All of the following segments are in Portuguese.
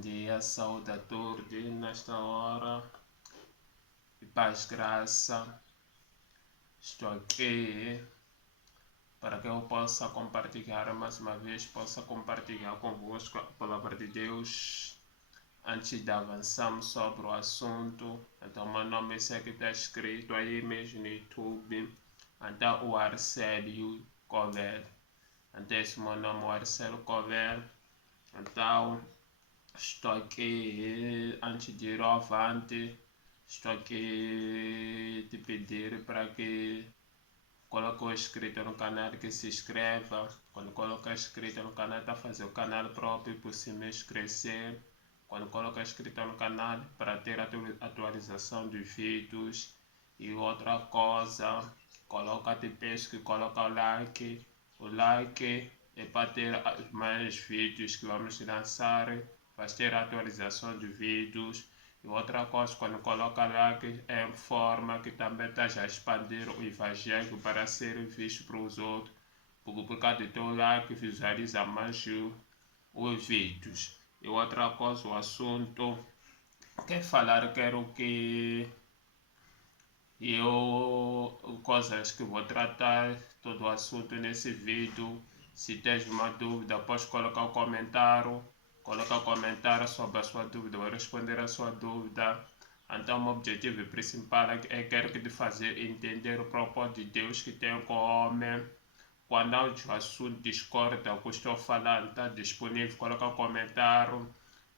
dia, saúde a todos nesta hora e paz, graça. Estou aqui para que eu possa compartilhar mais uma vez, possa compartilhar convosco a palavra de Deus. Antes de avançarmos sobre o assunto, então meu nome é que está escrito aí mesmo no YouTube, então o Arcélio Cover. Então esse meu nome é o Arcélio Cover. Então estou aqui, antes de ir avante, estou aqui te pedir para que coloque o inscrito no canal, que se inscreva. Quando coloca inscrito no canal, está fazer o canal próprio para esse mês crescer. Quando coloca inscrito no canal, para ter a atualização dos vídeos. E outra coisa, coloca te peço que coloca o like. O like é para ter mais vídeos que vamos lançar, para ter a atualização de vídeos. E outra coisa, quando coloca like, é forma que também está a expandir o evangelho para ser visto para os outros. Porque por causa do teu like, visualiza mais os vídeos. E outra coisa, o assunto, quero que coisas que vou tratar, todo o assunto nesse vídeo. Se tens uma dúvida, podes colocar o comentário. Coloca o comentário sobre a sua dúvida, vou responder a sua dúvida. Então, o meu objetivo principal é quero que te fazer entender o propósito de Deus que tem com o homem. Quando há um assunto discorda, o que estou falando está disponível, coloca o comentário.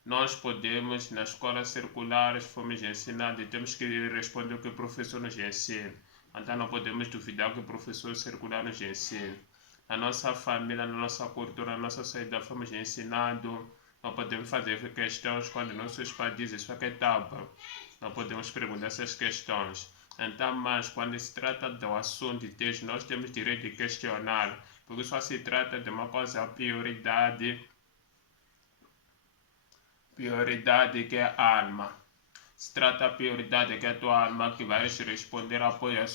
Nós podemos, nas escolas circulares, fomos ensinados e temos que responder o que o professor nos ensina. Então não podemos duvidar o que o professor circular nos ensina. Na nossa família, na nossa cultura, na nossa sociedade, fomos ensinados. Não podemos fazer questões quando nossos pais dizem isso aqui é tábua. Não podemos perguntar essas questões. Então, mas quando se trata do assunto de Deus, nós temos direito de questionar. Porque só se trata de uma coisa, prioridade que é a alma. Se trata da prioridade que é a tua alma, que vai responder após a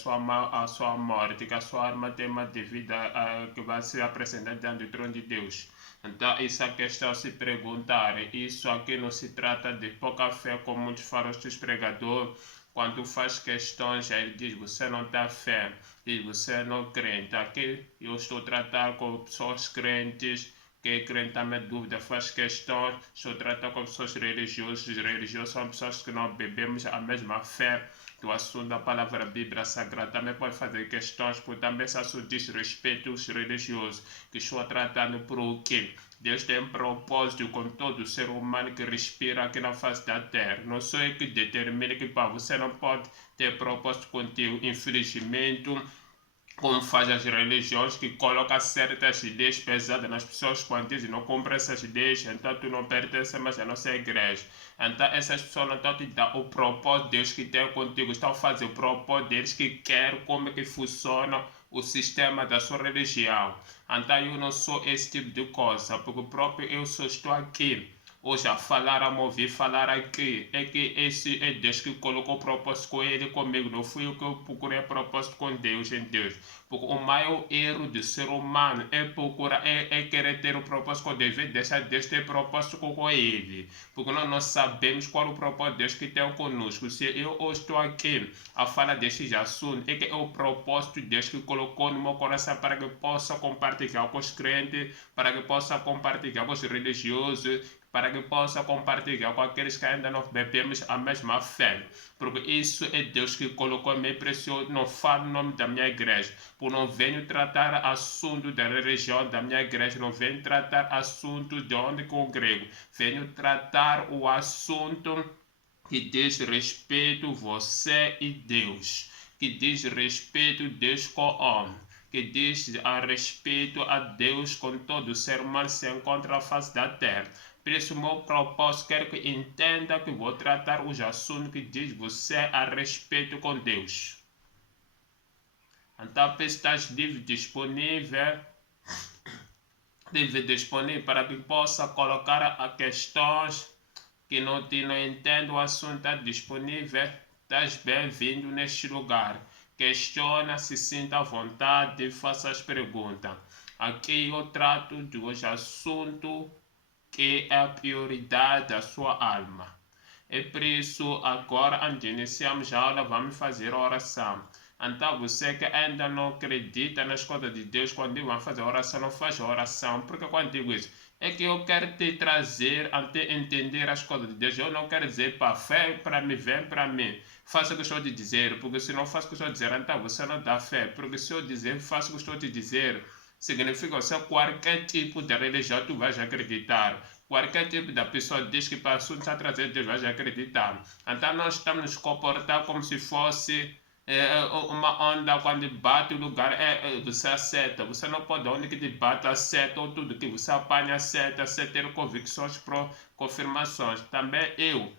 sua morte, que a sua alma tem uma devida que vai se apresentar diante do trono de Deus. Então, essa é a questão a se perguntar. Isso aqui não se trata de pouca fé, como muitos falam os pregadores. Quando faz questões, ele diz, você não tem fé, diz, você não crente. Aqui eu estou tratando com pessoas crentes, que crente também dúvida, faz questões, estou tratando com pessoas religiosas. Os religiosos são pessoas que não bebemos a mesma fé do assunto da palavra Bíblia Sagrada. Também pode fazer questões, porque também se assunto diz respeito aos religiosos, que estou tratando por o quê? Deus tem um propósito com todo ser humano que respira aqui na face da terra. Não sou eu que determina que você não pode ter propósito contigo. Infelizmente, como faz as religiões que colocam certas ideias pesadas nas pessoas quando dizem não compra essas ideias, então tu não pertence mais à nossa igreja. Então essas pessoas não estão te dar o propósito de Deus que tem contigo, estão a fazer o propósito deles que querem, como é que funciona o sistema da sua religião. Então eu não sou esse tipo de coisa, porque próprio eu só estou aqui hoje a falar, a mover, falar aqui. É que esse é Deus que colocou o propósito com ele comigo. Não fui eu que eu procurei propósito com Deus em Deus. Porque o maior erro do ser humano é procurar, é querer ter o propósito com Deus, e deixar Deus ter propósito com ele. Porque nós não sabemos qual é o propósito de Deus que tem conosco. Se eu hoje estou aqui a falar desses assuntos, é que é o propósito de Deus que colocou no meu coração para que eu possa compartilhar com os crentes, para que eu possa compartilhar com os religiosos, para que possa compartilhar com aqueles que ainda não bebemos a mesma fé. Porque isso é Deus que colocou em meu precioso. Não falo o nome da minha igreja. Porque não venho tratar assunto da religião da minha igreja. Não venho tratar assunto de onde congrego. Venho tratar o assunto que diz respeito você e Deus. Que diz respeito Deus com o homem. Que diz a respeito a Deus com todo ser humano se encontra na face da terra. Por isso, o meu propósito, quero que entenda que vou tratar os assuntos que diz você a respeito com Deus. Então, estás disponível para que possa colocar a questões que não entende o assunto, está disponível. Estás bem-vindo neste lugar. Questiona, se sinta à vontade, faça as perguntas. Aqui eu trato de hoje assunto que é a prioridade da sua alma. É por isso, agora, antes de iniciarmos a aula, vamos fazer a oração. Então, você que ainda não acredita nas coisas de Deus, quando vão fazer a oração, não faz a oração. Porque quando digo isso, é que eu quero te trazer até entender as coisas de Deus. Eu não quero dizer para fé, para mim, vem para mim. Faça o que estou a dizer, porque se não faço o que estou a dizer, então você não dá fé. Porque se eu dizer, faço o que estou a te dizer, significa que qualquer tipo de religião tu vais acreditar. Qualquer tipo de pessoa diz que para assuntos a trazer Deus vai acreditar. Então nós estamos nos comportar como se fosse uma onda quando bate o lugar, você acerta. Você não pode onde que te bate, acerta ou tudo que você apanha, acerta, sem ter convicções, confirmações. Também eu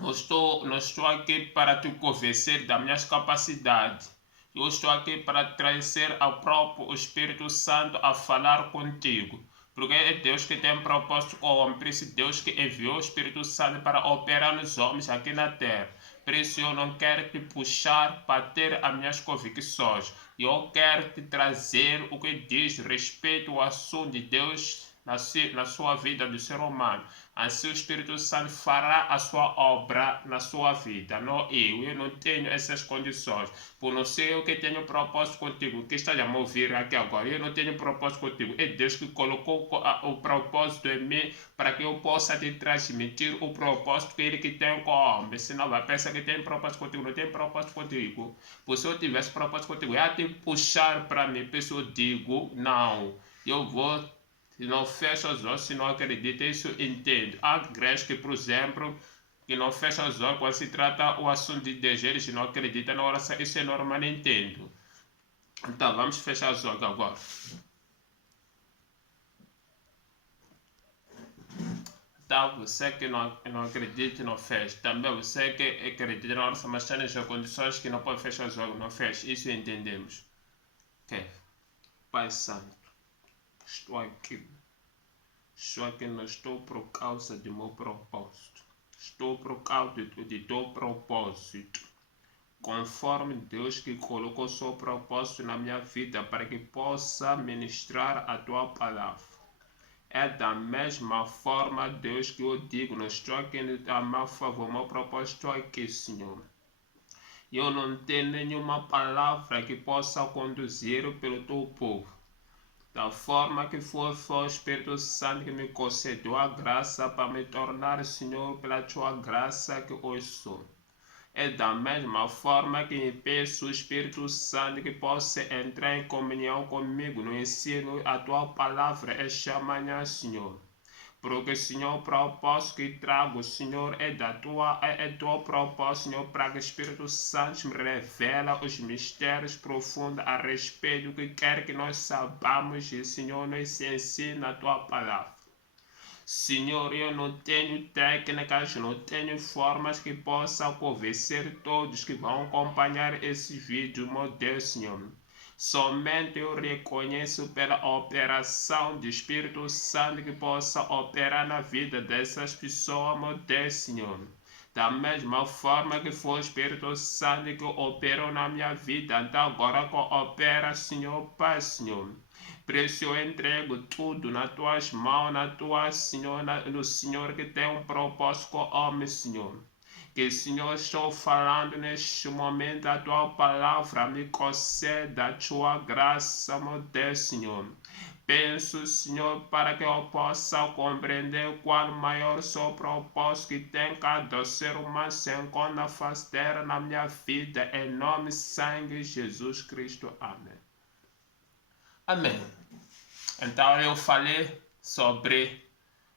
não estou aqui para te convencer das minhas capacidades. Eu estou aqui para trazer ao próprio Espírito Santo a falar contigo. Porque é Deus que tem propósito com o homem, por isso Deus que enviou o Espírito Santo para operar nos homens aqui na terra. Por isso eu não quero te puxar para ter as minhas convicções. Eu quero te trazer o que diz respeito ao assunto de Deus na sua vida do ser humano. Assim o Espírito Santo fará a sua obra na sua vida, não eu não tenho essas condições, por não ser eu que tenho propósito contigo, que esteja a me ouvir aqui agora, eu não tenho propósito contigo, é Deus que colocou o propósito em mim, para que eu possa te transmitir o propósito que Ele que tem com o homem, senão vai pensar que tem propósito contigo, não tem propósito contigo, por se eu tivesse propósito contigo, eu ia te puxar para mim, por isso eu digo, não, eu vou. Se não fecha os olhos, se não acredita, isso eu entendo. Há igrejas que, por exemplo, que não fecham os olhos quando se trata o assunto de Deus, eles não acreditam na oração, isso é normal, entendo. Então, vamos fechar os olhos agora. Então, você que não acredita, não fecha. Também você que acredita na oração, mas tem as condições que não pode fechar os olhos, não fecha. Isso entendemos. Ok. Pai Santo, estou aqui. Só que não estou por causa do meu propósito. Estou por causa de teu propósito. Conforme Deus que colocou seu propósito na minha vida para que possa ministrar a tua palavra. É da mesma forma, Deus, que eu digo, não estou aqui a meu favor, meu propósito aqui, Senhor. Eu não tenho nenhuma palavra que possa conduzir pelo teu povo. Da forma que foi o Espírito Santo que me concedeu a graça para me tornar Senhor pela tua graça que hoje sou. É da mesma forma que me peço o Espírito Santo que possa entrar em comunhão comigo no ensino a tua palavra esta manhã, Senhor. Porque, Senhor, o propósito que trago, Senhor, é teu propósito, Senhor, para que o Espírito Santo me revela os mistérios profundos a respeito do que quer que nós saibamos e, Senhor, nos ensina a tua palavra. Senhor, eu não tenho técnicas, não tenho formas que possam convencer todos que vão acompanhar esse vídeo, meu Deus, Senhor. Somente eu reconheço pela operação do Espírito Santo que possa operar na vida dessas pessoas, meu Deus, Senhor. Da mesma forma que foi o Espírito Santo que operou na minha vida, então agora que opera, Senhor, Pai, Senhor. Por isso eu entrego tudo nas tuas mãos, no Senhor que tem um propósito com o homem, Senhor. Que, Senhor, estou falando neste momento, a tua palavra me conceda a tua graça, meu Deus, Senhor. Penso, Senhor, para que eu possa compreender qual maior seu propósito que tem cada ser humano se encontra fazer na minha vida, em nome e sangue de Jesus Cristo. Amém. Amém. Então eu falei sobre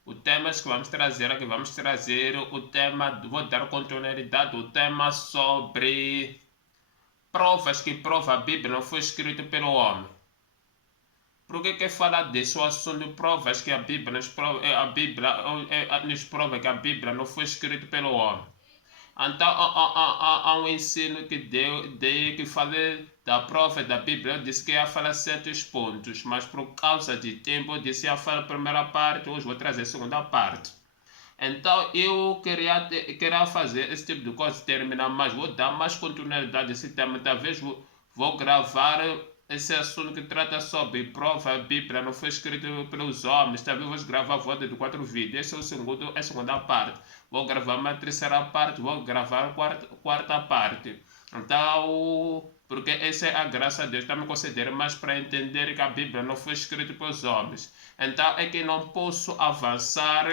o tema que vamos trazer aqui. Vamos trazer o tema, vou dar continuidade, o tema sobre provas que prova a Bíblia não foi escrito pelo homem. Por que falar desse assunto de provas que a Bíblia nos prova que a Bíblia não foi escrita pelo homem? Então há um ensino que que falei da prova da Bíblia. Eu disse que ia falar certos pontos, mas por causa de tempo eu disse que ia falar a primeira parte, hoje vou trazer a segunda parte. Então eu queria fazer esse tipo de coisa, terminar mais, vou dar mais continuidade a esse tema, talvez vou gravar esse assunto que trata sobre prova, a Bíblia não foi escrita pelos homens. Também vou gravar a volta de 4 vídeos. Esse é a segunda parte. Vou gravar uma terceira parte, vou gravar a quarta parte. Então, porque essa é a graça de Deus. Também considero mais para entender que a Bíblia não foi escrita pelos homens. Então, é que não posso avançar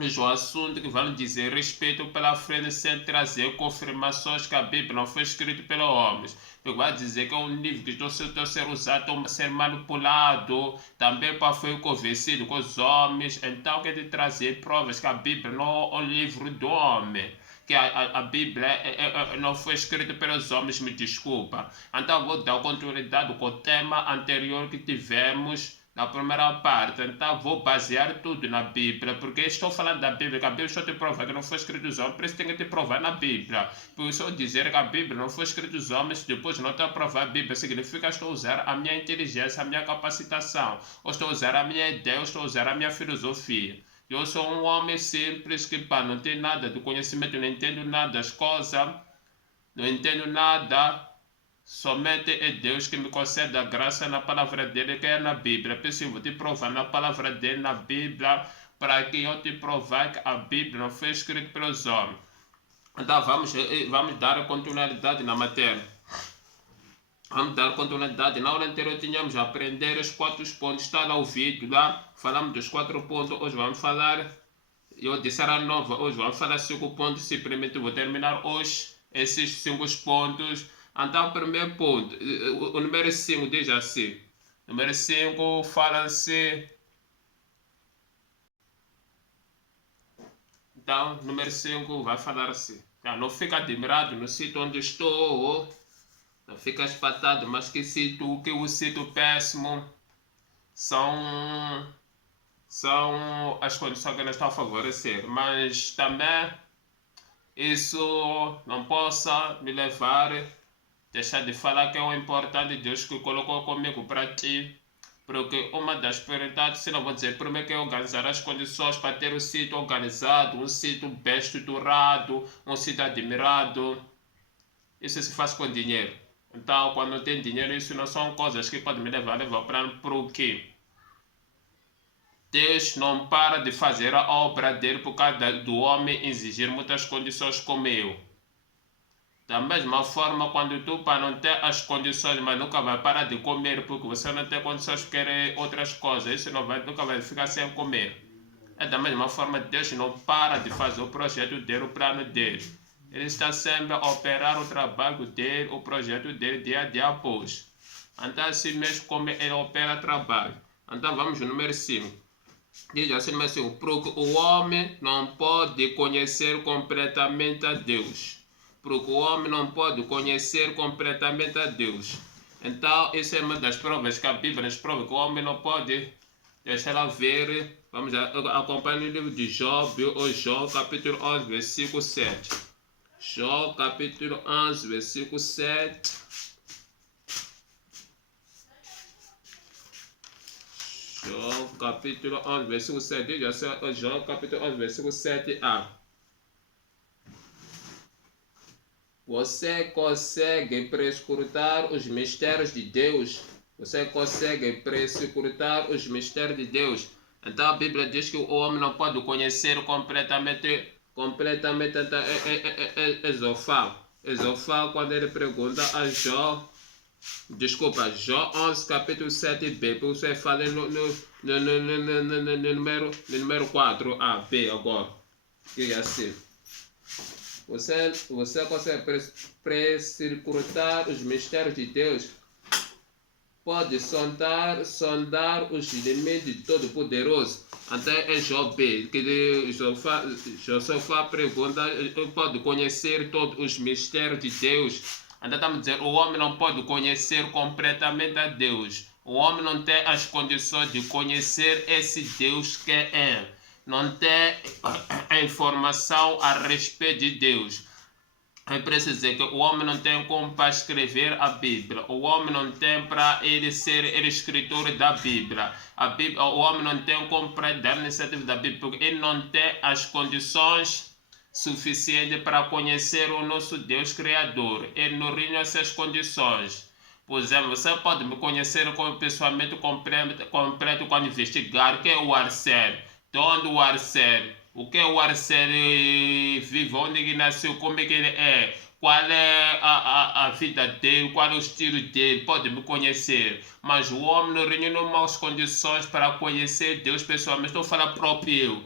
o assunto que vale dizer respeito pela frente sem trazer confirmações que a Bíblia não foi escrita pelos homens. Eu vou dizer que é um livro que está a ser usado, está a ser manipulado, também foi convencido com os homens. Então, quer trazer provas que a Bíblia não é um livro do homem. Que a Bíblia não foi escrita pelos homens, me desculpa. Então, vou dar continuidade com o tema anterior que tivemos na primeira parte. Então vou basear tudo na Bíblia, porque estou falando da Bíblia, que a Bíblia só te prova que não foi escrito dos homens, por isso tem que te provar na Bíblia. Por isso eu dizer que a Bíblia não foi escrita dos homens, depois não te provar a Bíblia, significa que estou a usar a minha inteligência, a minha capacitação, ou estou a usar a minha ideia, ou estou a usar a minha filosofia. Eu sou um homem simples que não tem nada de conhecimento, não entendo nada das coisas, não entendo nada. Somente é Deus que me concede a graça na palavra dele, que é na Bíblia. Preciso te provar na palavra dele, na Bíblia, para que eu te provar que a Bíblia não foi escrita pelos homens. Então vamos dar continuidade na matéria. Vamos dar continuidade. Na aula anterior tínhamos a aprender os 4 pontos. Está lá o vídeo, lá falamos dos 4 pontos. Hoje vamos falar, eu disse era nova, hoje vamos falar 5 pontos. Se permite, vou terminar hoje esses 5 pontos. Então, o primeiro ponto, o número 5 diz assim. Número 5 fala-se. Então, número 5 vai falar assim. Não fica admirado no sítio onde estou. Não fica espantado, mas que o sítio péssimo são as condições que não estão a favorecer. Mas também isso não possa me levar deixar de falar que é o importante Deus que colocou comigo para ti, porque uma das prioridades, se não vou dizer, primeiro que é organizar as condições para ter um sítio organizado, um sítio bem estruturado, um sítio admirado. Isso se faz com dinheiro. Então, quando não tem dinheiro, isso não são coisas que podem me levar para o quê? Deus não para de fazer a obra dele por causa do homem exigir muitas condições como eu. Da mesma forma, quando tu não ter as condições, mas nunca vai parar de comer porque você não tem condições de querer outras coisas, isso nunca vai ficar sem comer. É da mesma forma, Deus não para de fazer o projeto dele, o plano dele. Ele está sempre a operar o trabalho dele, o projeto dele, dia a dia após. Então, assim mesmo como ele opera o trabalho. Então, vamos ao número 5. Diz assim, número 5. Porque o homem não pode conhecer completamente a Deus. Porque o homem não pode conhecer completamente a Deus. Então, essa é uma das provas que a Bíblia nos prova que o homem não pode. Deixa ela ver. Vamos acompanhar o livro de Job, ou Jó, capítulo 11, versículo 7. Jó, capítulo 11, versículo 7. Jó, capítulo 11, versículo 7. Diz Jó, capítulo 11, versículo 7a. Você consegue prescrutar os mistérios de Deus? Você consegue prescrutar os mistérios de Deus? Então a Bíblia diz que o homem não pode conhecer completamente Esofal, quando ele pergunta a Jó, Jó 11, capítulo 7b, porque você fala no número 4a, b agora, que é assim. Você consegue prescrutar os mistérios de Deus? Pode sondar os limites de Todo-Poderoso? Até é Jó B, que Josafá pergunta, pode conhecer todos os mistérios de Deus? Então estamos a dizer, o homem não pode conhecer completamente a Deus. O homem não tem as condições de conhecer esse Deus que é. Não tem a informação a respeito de Deus. É preciso dizer que o homem não tem como para escrever a Bíblia. O homem não tem para ele ser escritor da Bíblia. O homem não tem como para dar iniciativa da Bíblia, porque ele não tem as condições suficientes para conhecer o nosso Deus Criador. Ele não reúne essas condições. Por exemplo, você pode me conhecer como pessoalmente completo quando investigar quem é o Arcel, de onde o Arcel, o que é o Arcel vive, onde ele nasceu, como é que ele é, qual é a vida dele, qual é o estilo dele, pode me conhecer. Mas o homem não reúne mais condições para conhecer Deus pessoalmente. Estou a falar próprio eu,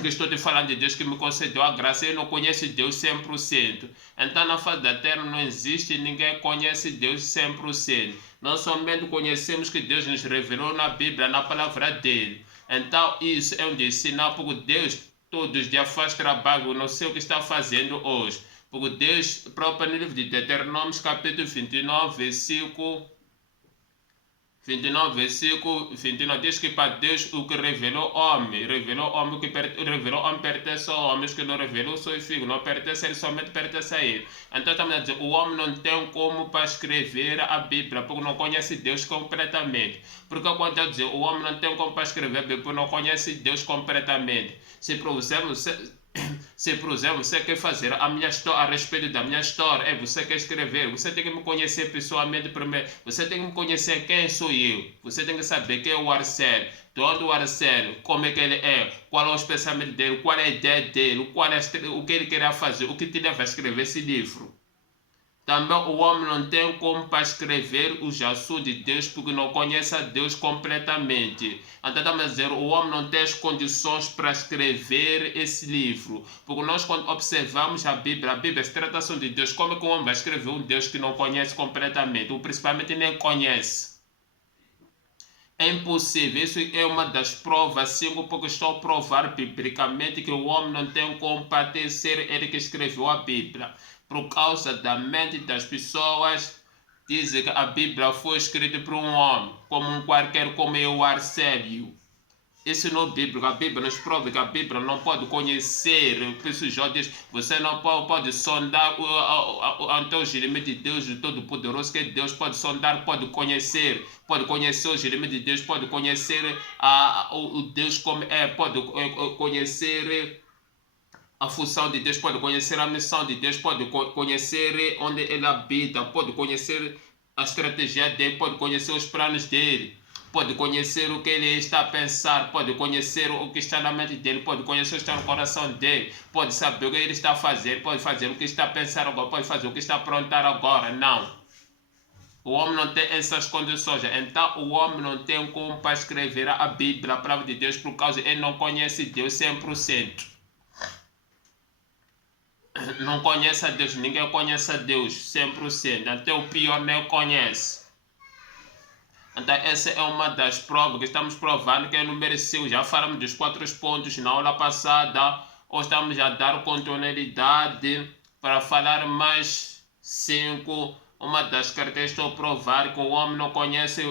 que estou te falando de Deus que me concedeu a graça. Eu não conheço Deus 100%. Então na face da terra não existe ninguém que conhece Deus 100%. Nós somente conhecemos que Deus nos revelou na Bíblia, na palavra dele. Então isso é um sinal, porque Deus todos os dias faz trabalho, não sei o que está fazendo hoje. Porque Deus, próprio no livro de Deuteronômio, capítulo 29, versículo 29, diz que para Deus o que revelou homem, o que revelou homem pertence ao homem, que não revelou seu filho, não pertence a ele, somente pertence a ele. Então estamos a dizer, o homem não tem como para escrever a Bíblia, porque não conhece Deus completamente. Porque quando eu dizer, o homem não tem como para escrever a Bíblia, porque não conhece Deus completamente. Se por exemplo você quer fazer a minha história, a respeito da minha história, você quer escrever, você tem que me conhecer pessoalmente primeiro, você tem que me conhecer quem sou eu, você tem que saber quem é o Arcel, de onde o Arcel, como é que ele é, qual é os pensamentos dele, qual é a ideia dele, o que ele queria fazer, o que te leva a escrever esse livro. Também o homem não tem como para escrever os assuntos de Deus, porque não conhece a Deus completamente. Então estamos a dizer, o homem não tem as condições para escrever esse livro. Porque nós quando observamos a Bíblia se trata de Deus. Como é que o homem vai escrever um Deus que não conhece completamente, ou principalmente nem conhece? É impossível. Isso é uma das provas, sim, porque estou a provar biblicamente que o homem não tem como padecer ele que escreveu a Bíblia. Por causa da mente das pessoas, dizem que a Bíblia foi escrita por um homem, como um qualquer, como eu, Arcélio. Isso não é bíblico. A Bíblia nos prova que a Bíblia não pode conhecer. Por isso Jó diz, você não pode sondar ante o gemido de Deus, o Todo-Poderoso, que Deus pode sondar, pode conhecer o gemido de Deus, pode conhecer o Deus como é, pode conhecer a função de Deus, pode conhecer a missão de Deus, pode conhecer onde ele habita, pode conhecer a estratégia dele, pode conhecer os planos dele, pode conhecer o que ele está a pensar, pode conhecer o que está na mente dele, pode conhecer o que está no coração dele, pode saber o que ele está a fazer, pode fazer o que está a pensar agora, pode fazer o que está a aprontar agora. Não. O homem não tem essas condições. Então o homem não tem como para escrever a Bíblia, a palavra de Deus, por causa ele não conhece Deus 100%. Não conhece a Deus, ninguém conhece a Deus 100%, até o pior nem conhece. Então essa é uma das provas que estamos provando que ele não mereceu. Já falamos dos 4 pontos na aula passada, ou estamos a dar continuidade para falar mais 5. Uma das características estou a provar que o homem não conhece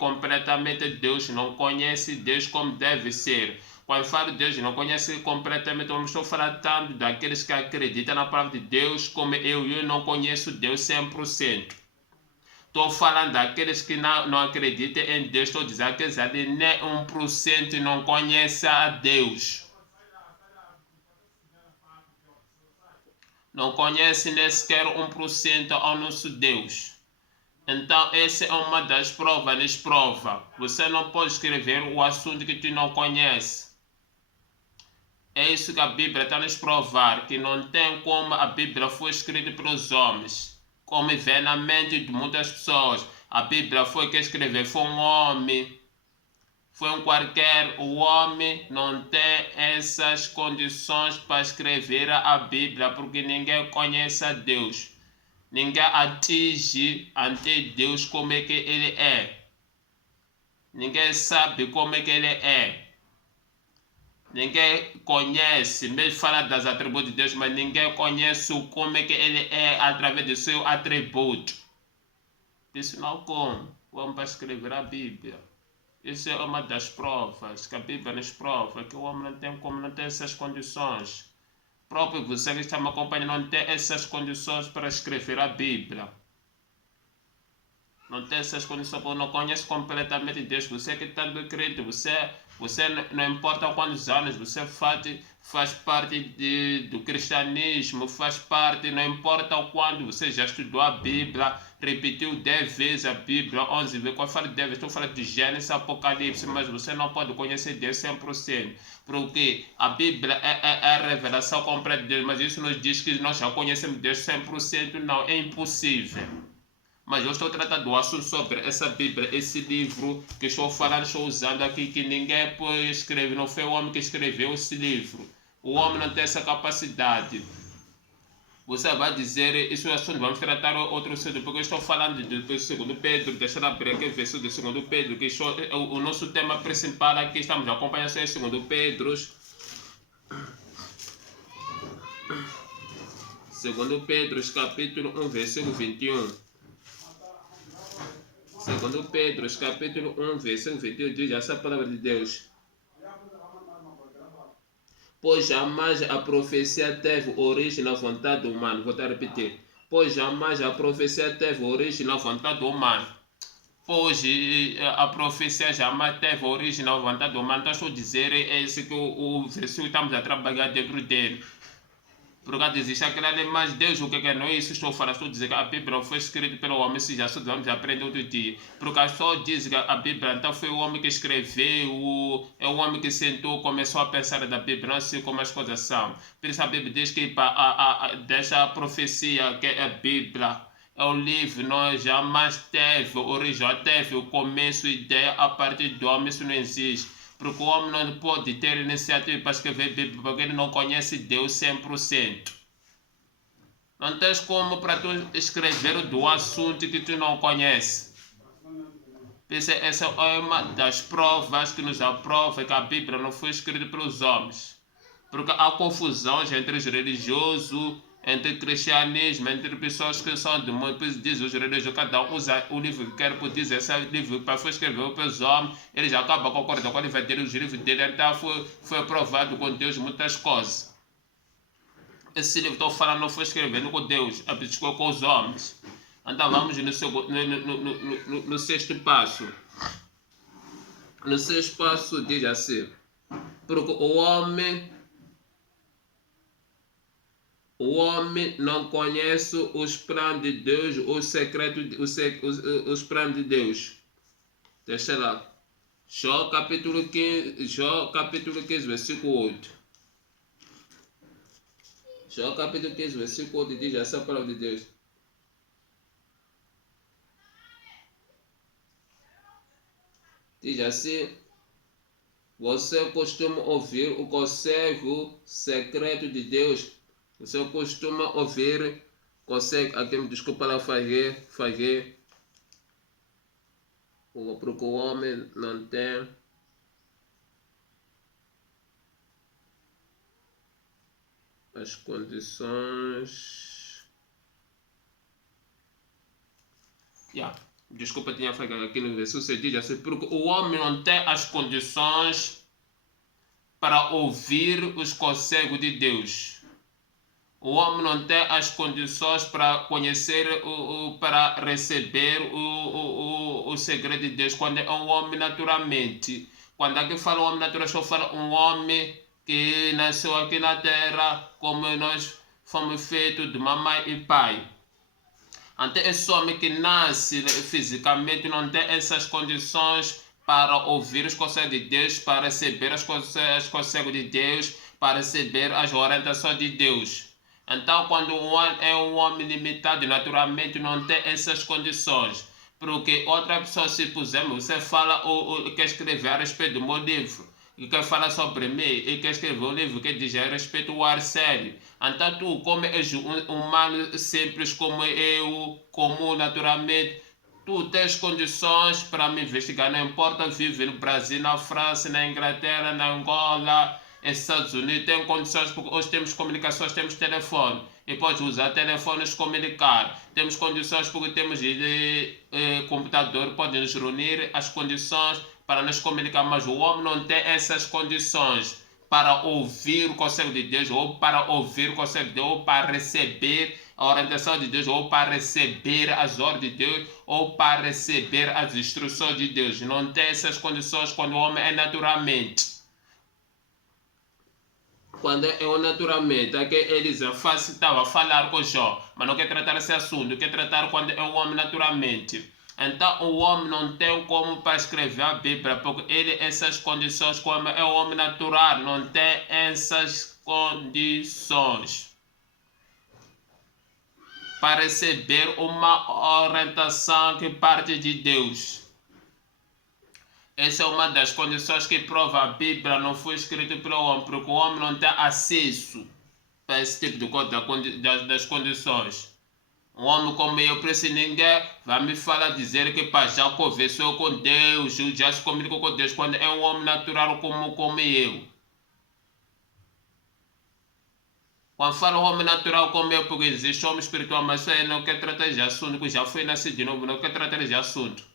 completamente Deus, não conhece Deus como deve ser. Quando falo de Deus, não conhece completamente, eu não estou falando tanto daqueles que acreditam na palavra de Deus, como eu não conheço Deus 100%. Estou falando daqueles que não acreditam em Deus, estou dizendo que nem 1% não conhece a Deus. Não conhece nem sequer 1% ao nosso Deus. Então essa é uma das provas, nos prova. Você não pode escrever o assunto que tu não conhece. É isso que a Bíblia está nos provar, que não tem como a Bíblia foi escrita pelos homens, como vê na mente de muitas pessoas. A Bíblia foi quem escreveu, foi um homem, foi um qualquer. O homem não tem essas condições para escrever a Bíblia, porque ninguém conhece a Deus. Ninguém atinge ante Deus como é que ele é. Ninguém sabe como é que ele é. Ninguém conhece, mesmo fala das atributos de Deus, mas ninguém conhece como é que ele é através do seu atributo. Isso não como. Vamos para escrever a Bíblia. Isso é uma das provas, que a Bíblia nos prova, que o homem não tem como, não tem essas condições. Próprio você que está me acompanhando não tem essas condições para escrever a Bíblia. Não tem essas condições, porque não conhece completamente Deus. Você que está no crente, você não importa quantos anos você faz, faz parte do cristianismo, faz parte, não importa o quando você já estudou a Bíblia, repetiu 10 vezes a Bíblia, 11 vezes, quando eu falo 10 vezes, estou falando de Gênesis, Apocalipse, mas você não pode conhecer Deus 100%, porque a Bíblia é a revelação completa de Deus, mas isso nos diz que nós já conhecemos Deus 100%, não, é impossível. Mas eu estou tratando do assunto sobre essa Bíblia, esse livro que estou falando, estou usando aqui, que ninguém escreve, não foi o homem que escreveu esse livro. O homem não tem essa capacidade. Você vai dizer, isso é assunto, vamos tratar outro assunto, porque eu estou falando de 2 Pedro, deixa eu abrir aqui o versículo de 2 Pedro, que o nosso tema principal aqui, estamos acompanhando em 2 Pedro. 2 Pedro, capítulo 1, versículo 21. 2 Pedro, capítulo 1, versículo 21, diz essa palavra de Deus. Pois jamais a profecia teve origem na vontade humana. Vou repetir. Pois jamais a profecia teve origem na vontade humana. Pois a profecia jamais teve origem na vontade humana. Então, estou a dizer, é esse que o versículo estamos a trabalhar dentro dele. Por causa existe aquela ali, mas Deus, o que é não é isso? Estou a falar, estou a dizer que a Bíblia não foi escrita pelo homem, se já vamos aprender outro dia. Porque só diz que a Bíblia, então foi o homem que escreveu, é o homem que sentou, começou a pensar da Bíblia, não sei como as coisas são. Por isso a Bíblia diz que deixa a profecia, que é a Bíblia, é o livro, não jamais teve origem, teve o começo, ideia a partir do homem, isso não existe. Porque o homem não pode ter iniciativa para escrever Bíblia, porque ele não conhece Deus 100%. Não tens como para tu escrever do assunto que tu não conheces. Essa é uma das provas que nos aprova que a Bíblia não foi escrita pelos homens. Porque há confusão entre os religiosos, entre cristianismo, entre pessoas que são de muitos, diz os religiosos, cada um usa o livro que quer, por dizer esse livro para foi escrever pelos homens, eles acabam concordando com o livro dele, os livros dele, então foi aprovado com Deus muitas coisas. Esse livro, estou falando, não foi escrevendo com Deus, é com os homens. Então vamos no sexto passo. No sexto passo diz assim, porque o homem não conhece os planos de Deus, os secretos, os planos de Deus. Deixa lá. Jó capítulo 15, versículo 8. Jó capítulo 15, versículo 8 diz essa palavra de Deus. Diz assim, você costuma ouvir o conselho secreto de Deus. Você costuma ouvir conselho, aqui me desculpa lá, fazer, porque o homem não tem as condições. Desculpa, tinha falado aqui no versículo, você diz assim, porque o homem não tem as condições para ouvir os conselhos de Deus. O homem não tem as condições para conhecer, para receber o segredo de Deus. Quando é um homem naturalmente. Quando aqui fala um homem natural, só fala um homem que nasceu aqui na terra, como nós fomos feitos de mamãe e pai. Então, esse homem que nasce fisicamente não tem essas condições para ouvir os conselhos de Deus, para receber os conselhos de Deus, para receber as orientações de Deus. Então, quando é um homem limitado, naturalmente não tem essas condições. Porque outra pessoa, se por exemplo, você fala ou quer escrever a respeito do meu livro, e quer falar sobre mim, e quer escrever um livro que diz a respeito do ar sério. Então tu, como és um humano simples como eu, comum naturalmente, tu tens condições para me investigar, não importa viver no Brasil, na França, na Inglaterra, na Angola, nos Estados Unidos, tem condições, porque hoje temos comunicações, temos telefone, e pode usar telefone nos comunicar. Temos condições porque temos computador, pode nos reunir as condições para nos comunicar, mas o homem não tem essas condições para ouvir o conselho de Deus, ou para ouvir o conselho de Deus, ou para receber a orientação de Deus, ou para receber as ordens de Deus, ou para receber as instruções de Deus. Não tem essas condições quando o homem é naturalmente. quando eu naturalmente é que Elisafá estava a falar com Jó, mas não quer tratar esse assunto, quer tratar quando é um homem naturalmente. Então o homem não tem como para escrever a Bíblia, porque ele essas condições, como é um homem natural, não tem essas condições para receber uma orientação que parte de Deus. Essa é uma das condições que prova a Bíblia não foi escrita pelo homem, porque o homem não tem acesso para esse tipo de coisa das condições. Um homem como eu, por isso ninguém vai me falar, dizer que já conversou com Deus, já se comunicou com Deus, quando é um homem natural como eu. Quando falo homem natural como eu, porque existe homem espiritual, mas isso aí não quer tratar de assunto, que já foi nascido de novo, não quer tratar de assunto.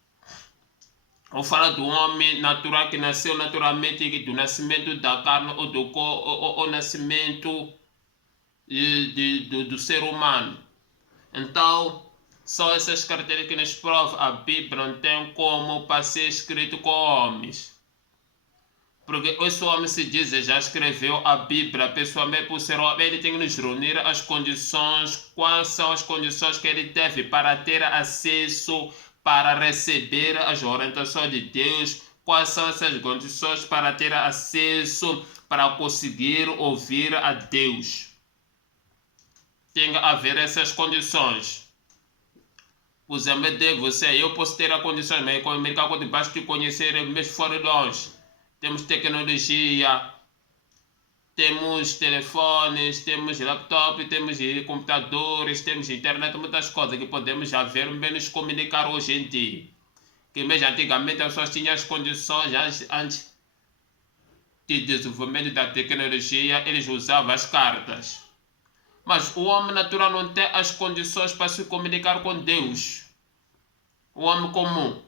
Ou fala do homem natural que nasceu naturalmente, do nascimento da carne ou do nascimento do ser humano. Então, são essas características que nos provam a Bíblia não tem como para ser escrito com homens. Porque esse homem se diz, já escreveu a Bíblia, pessoalmente por ser homem, ele tem que nos reunir as condições, quais são as condições que ele deve para ter acesso, para receber as orientações de Deus, quais são essas condições para ter acesso, para conseguir ouvir a Deus. Tem que haver essas condições. Por exemplo, de você, eu posso ter as condições, mas comunicar debaixo de conhecer, mesmo fora de longe. Temos tecnologia, temos telefones, temos laptop, temos computadores, temos internet, muitas coisas que podemos já ver menos comunicar hoje em dia. Que mesmo antigamente as pessoas tinham as condições antes de desenvolvimento da tecnologia, eles usavam as cartas. Mas o homem natural não tem as condições para se comunicar com Deus. O homem comum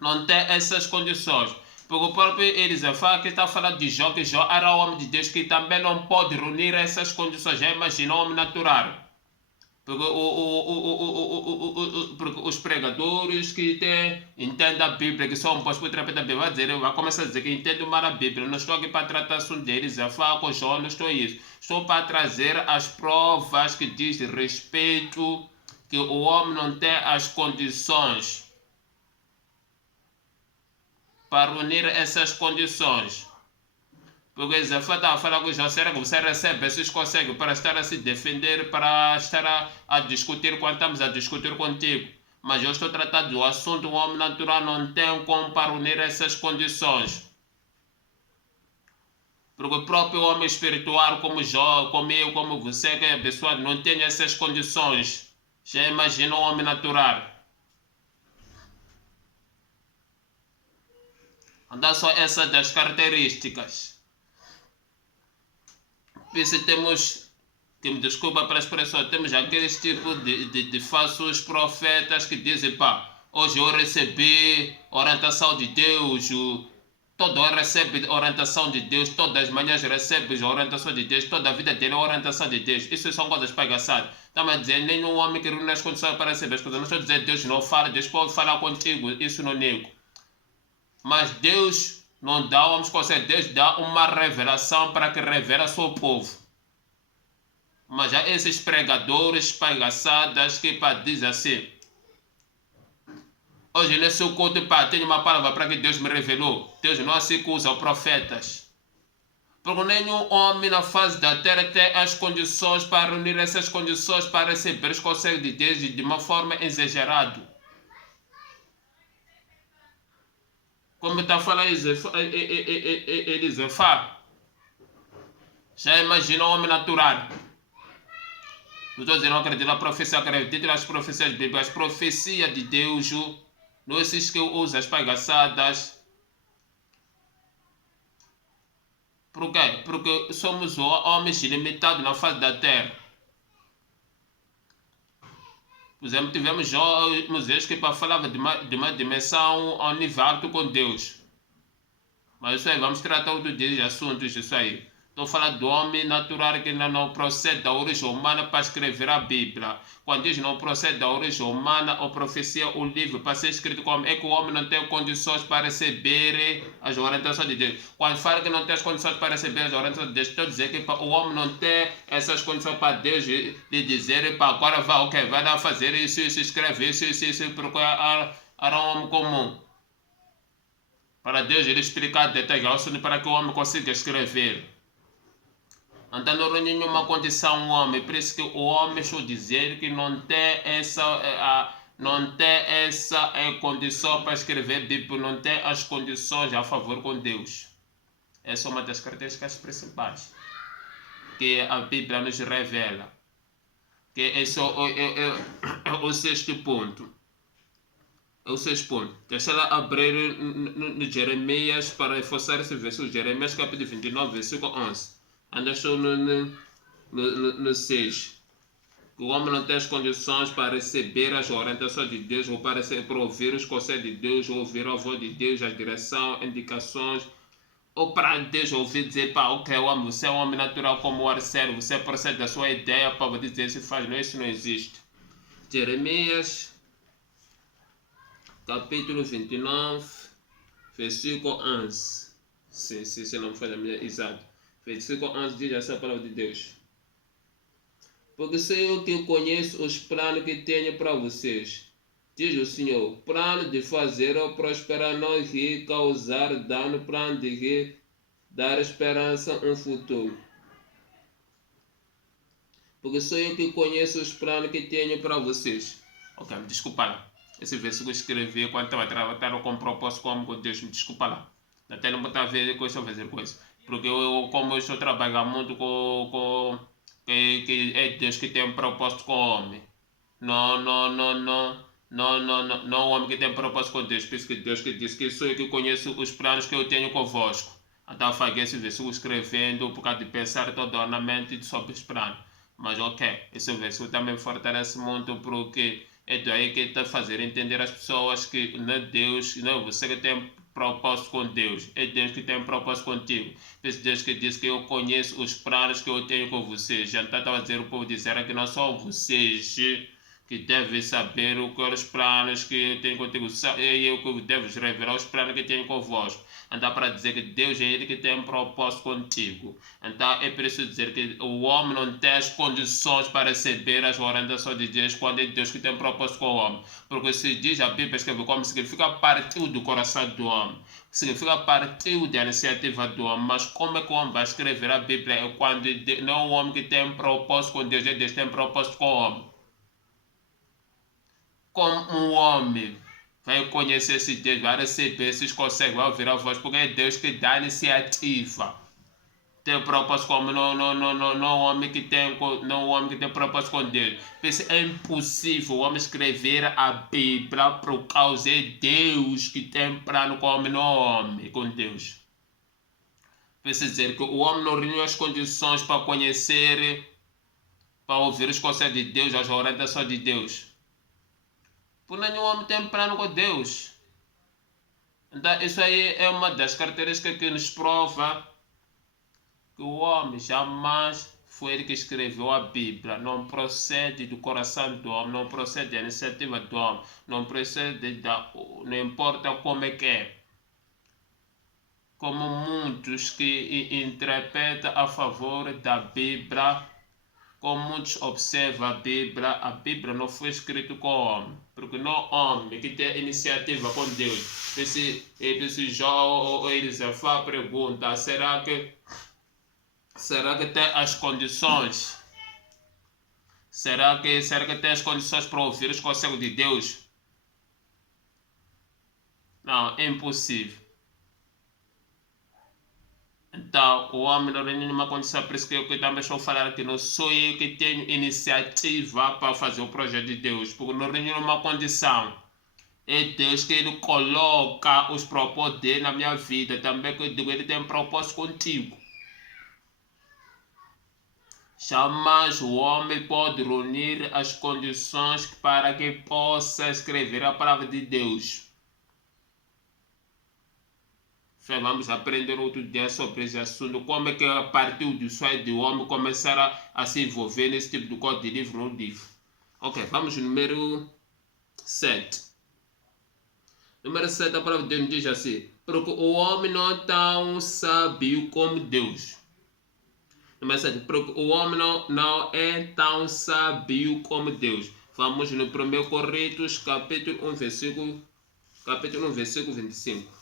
não tem essas condições. Porque o próprio Elisafá que está falando de Jó, que Jó era o homem de Deus que também não pode reunir essas condições. Já imaginou o homem natural? Porque, porque os pregadores que entendem a Bíblia, que são postos por terapeuta da Bíblia, vai começar a dizer que entendem mal a Bíblia. Não estou aqui para tratar assunto de Elisafá com Jó, não estou isso. Estou para trazer as provas que diz respeito que o homem não tem as condições para unir essas condições. Porque Elisafá estava falando com Jó, será que você recebe esses conselhos para estar a se defender, para estar a discutir quando estamos a discutir contigo? Mas eu estou tratando do assunto, o homem natural não tem como para unir essas condições. Porque o próprio homem espiritual, como Jó, como eu, como você, que é a pessoa não tem essas condições. Já imagina o homem natural. Então só essas das características. Se temos, que me desculpa para a expressão, temos aqueles tipos de falsos profetas que dizem, hoje eu recebi orientação de Deus, todo homem recebe orientação de Deus, todas as manhãs recebe orientação de Deus, toda a vida dele é orientação de Deus. Isso são coisas palhaçadas. Estamos a dizer, nenhum homem que reúne as condições para receber as coisas. Não estou a dizer, Deus não fala, Deus pode falar contigo, isso não nego. Mas Deus não dá homens conselhos, Deus dá uma revelação para que revele ao seu povo. Mas há esses pregadores palhaçadas que dizem assim, hoje nesse culto tenho uma palavra para que Deus me revelou. Deus não assim usa profetas. Porque nenhum homem na face da terra tem as condições para reunir essas condições para receber os conselhos de Deus de uma forma exagerada. Como está falando Elisafá, já imagina o homem natural. Não estou dizendo que acredito na profecia, acredito nas profecias bíblicas, as profecias de Deus, não esses que usam as palhaçadas. Por quê? Porque somos homens limitados na face da terra. Por exemplo, tivemos Moisés que falava de uma dimensão ao nível alto com Deus. Mas isso aí, vamos tratar outro dia de assuntos, isso aí. Estou falando do homem natural que não procede da origem humana para escrever a Bíblia. Quando diz não procede da origem humana, ou profecia, o livro para ser escrito como é que o homem não tem condições para receber as orientações de Deus. Quando fala que não tem as condições para receber as orientações de Deus, estou a dizer que o homem não tem essas condições para Deus lhe dizer, para agora vai lá fazer isso, escreve isso, porque era um homem comum. Para Deus ele explicar detalhadamente para que o homem consiga escrever. Então não tem nenhuma condição o homem, por isso que o homem, deixa eu dizer, que não tem essa condição para escrever Bíblia, não tem as condições a favor com Deus. Essa é uma das características principais que a Bíblia nos revela. Que esse é o sexto ponto. É o sexto ponto. Deixa ela abrir no Jeremias para reforçar esse versículo. Jeremias capítulo 29, versículo 11. Anda só no 6. O homem não tem as condições para receber as orientações de Deus, ou para ouvir os conselhos de Deus, ou ouvir a voz de Deus, as direções, indicações, ou para Deus ouvir dizer, pá, ok, homem, você é um homem natural como o arcelo, você procede da sua ideia para dizer se faz, não, isso não existe. Jeremias, capítulo 29, versículo 11. Se não for a minha exato. Versículo 11 diz essa palavra de Deus. Porque sei eu que conheço os planos que tenho para vocês, diz o Senhor, plano de fazer ou prosperar, não rir, causar dano, plano de rir, dar esperança, um futuro. Porque sou eu que conheço os planos que tenho para vocês. Ok, me desculpa lá. Esse versículo eu escrevi quando estava trabalhando com propósito como Deus, me desculpa lá. Até não botar a ver com isso ou fazer coisa. Porque como eu estou trabalhando muito com que é Deus que tem um propósito com o homem. Não o homem que tem um propósito com Deus. Por isso que Deus que diz que sou eu que conheço os planos que eu tenho convosco. Então eu esse versículo escrevendo por causa de pensar totalmente sobre os planos. Mas ok, esse versículo também fortalece muito porque é daí que está a fazer entender as pessoas que não é Deus, não é você que tem propósito com Deus, é Deus que tem propósito contigo. Esse Deus que diz que eu conheço os planos que eu tenho com vocês. Já estava a dizer, o povo dizer que não são vocês que devem saber os planos que eu tenho contigo, é eu que devo revelar os planos que tenho convosco. Então, para dizer que Deus é Ele que tem um propósito contigo. Então, é preciso dizer que o homem não tem as condições para receber as orientações de Deus quando é Deus que tem um propósito com o homem. Porque se diz a Bíblia, escreve como significa partiu do coração do homem. Significa partiu da iniciativa do homem. Mas como é que o homem vai escrever a Bíblia? É quando não é o homem que tem um propósito com Deus, é Deus que tem um propósito com o homem. Como um homem vai conhecer esse Deus, vai receber esses conselhos, vai ouvir a voz, porque é Deus que dá a iniciativa. Tem propósito como não homem que tem propósito com Deus. É impossível o homem escrever a Bíblia por causa de Deus que tem plano com o homem, não homem com Deus. Precisa dizer que o homem não reúne as condições para conhecer, para ouvir os conselhos de Deus, as orientações de Deus. Por nenhum homem tem plano com Deus. Então, isso aí é uma das características que nos prova que o homem jamais foi ele que escreveu a Bíblia. Não procede do coração do homem, não procede da iniciativa do homem, não procede não importa como é que é. Como muitos que interpretam a favor da Bíblia, como muitos observam a Bíblia não foi escrita com o homem, porque não é o homem que tem iniciativa com Deus. Esse João Elisafá pergunta, será que tem as condições? Será que tem as condições para ouvir os conselhos de Deus? Não, é impossível. Então, o homem não tem nenhuma condição, por isso que eu também estou falando que não sou eu que tenho iniciativa para fazer o projeto de Deus, porque não tem nenhuma condição. É Deus que Ele coloca os propósitos dele na minha vida, também que eu digo, Ele tem um propósito contigo. Jamais o homem pode reunir as condições para que possa escrever a palavra de Deus. vamos aprender outro dia sobre esse assunto, como é que a partir do sonho do homem começar a se envolver nesse tipo de código de livro no livro. Ok, vamos no número 7. Número 7, a palavra de Deus diz assim: porque o homem não é tão sábio como Deus. Número 7, porque o homem não é tão sábio como Deus. Vamos no 1 Coríntios, capítulo 1, versículo 25.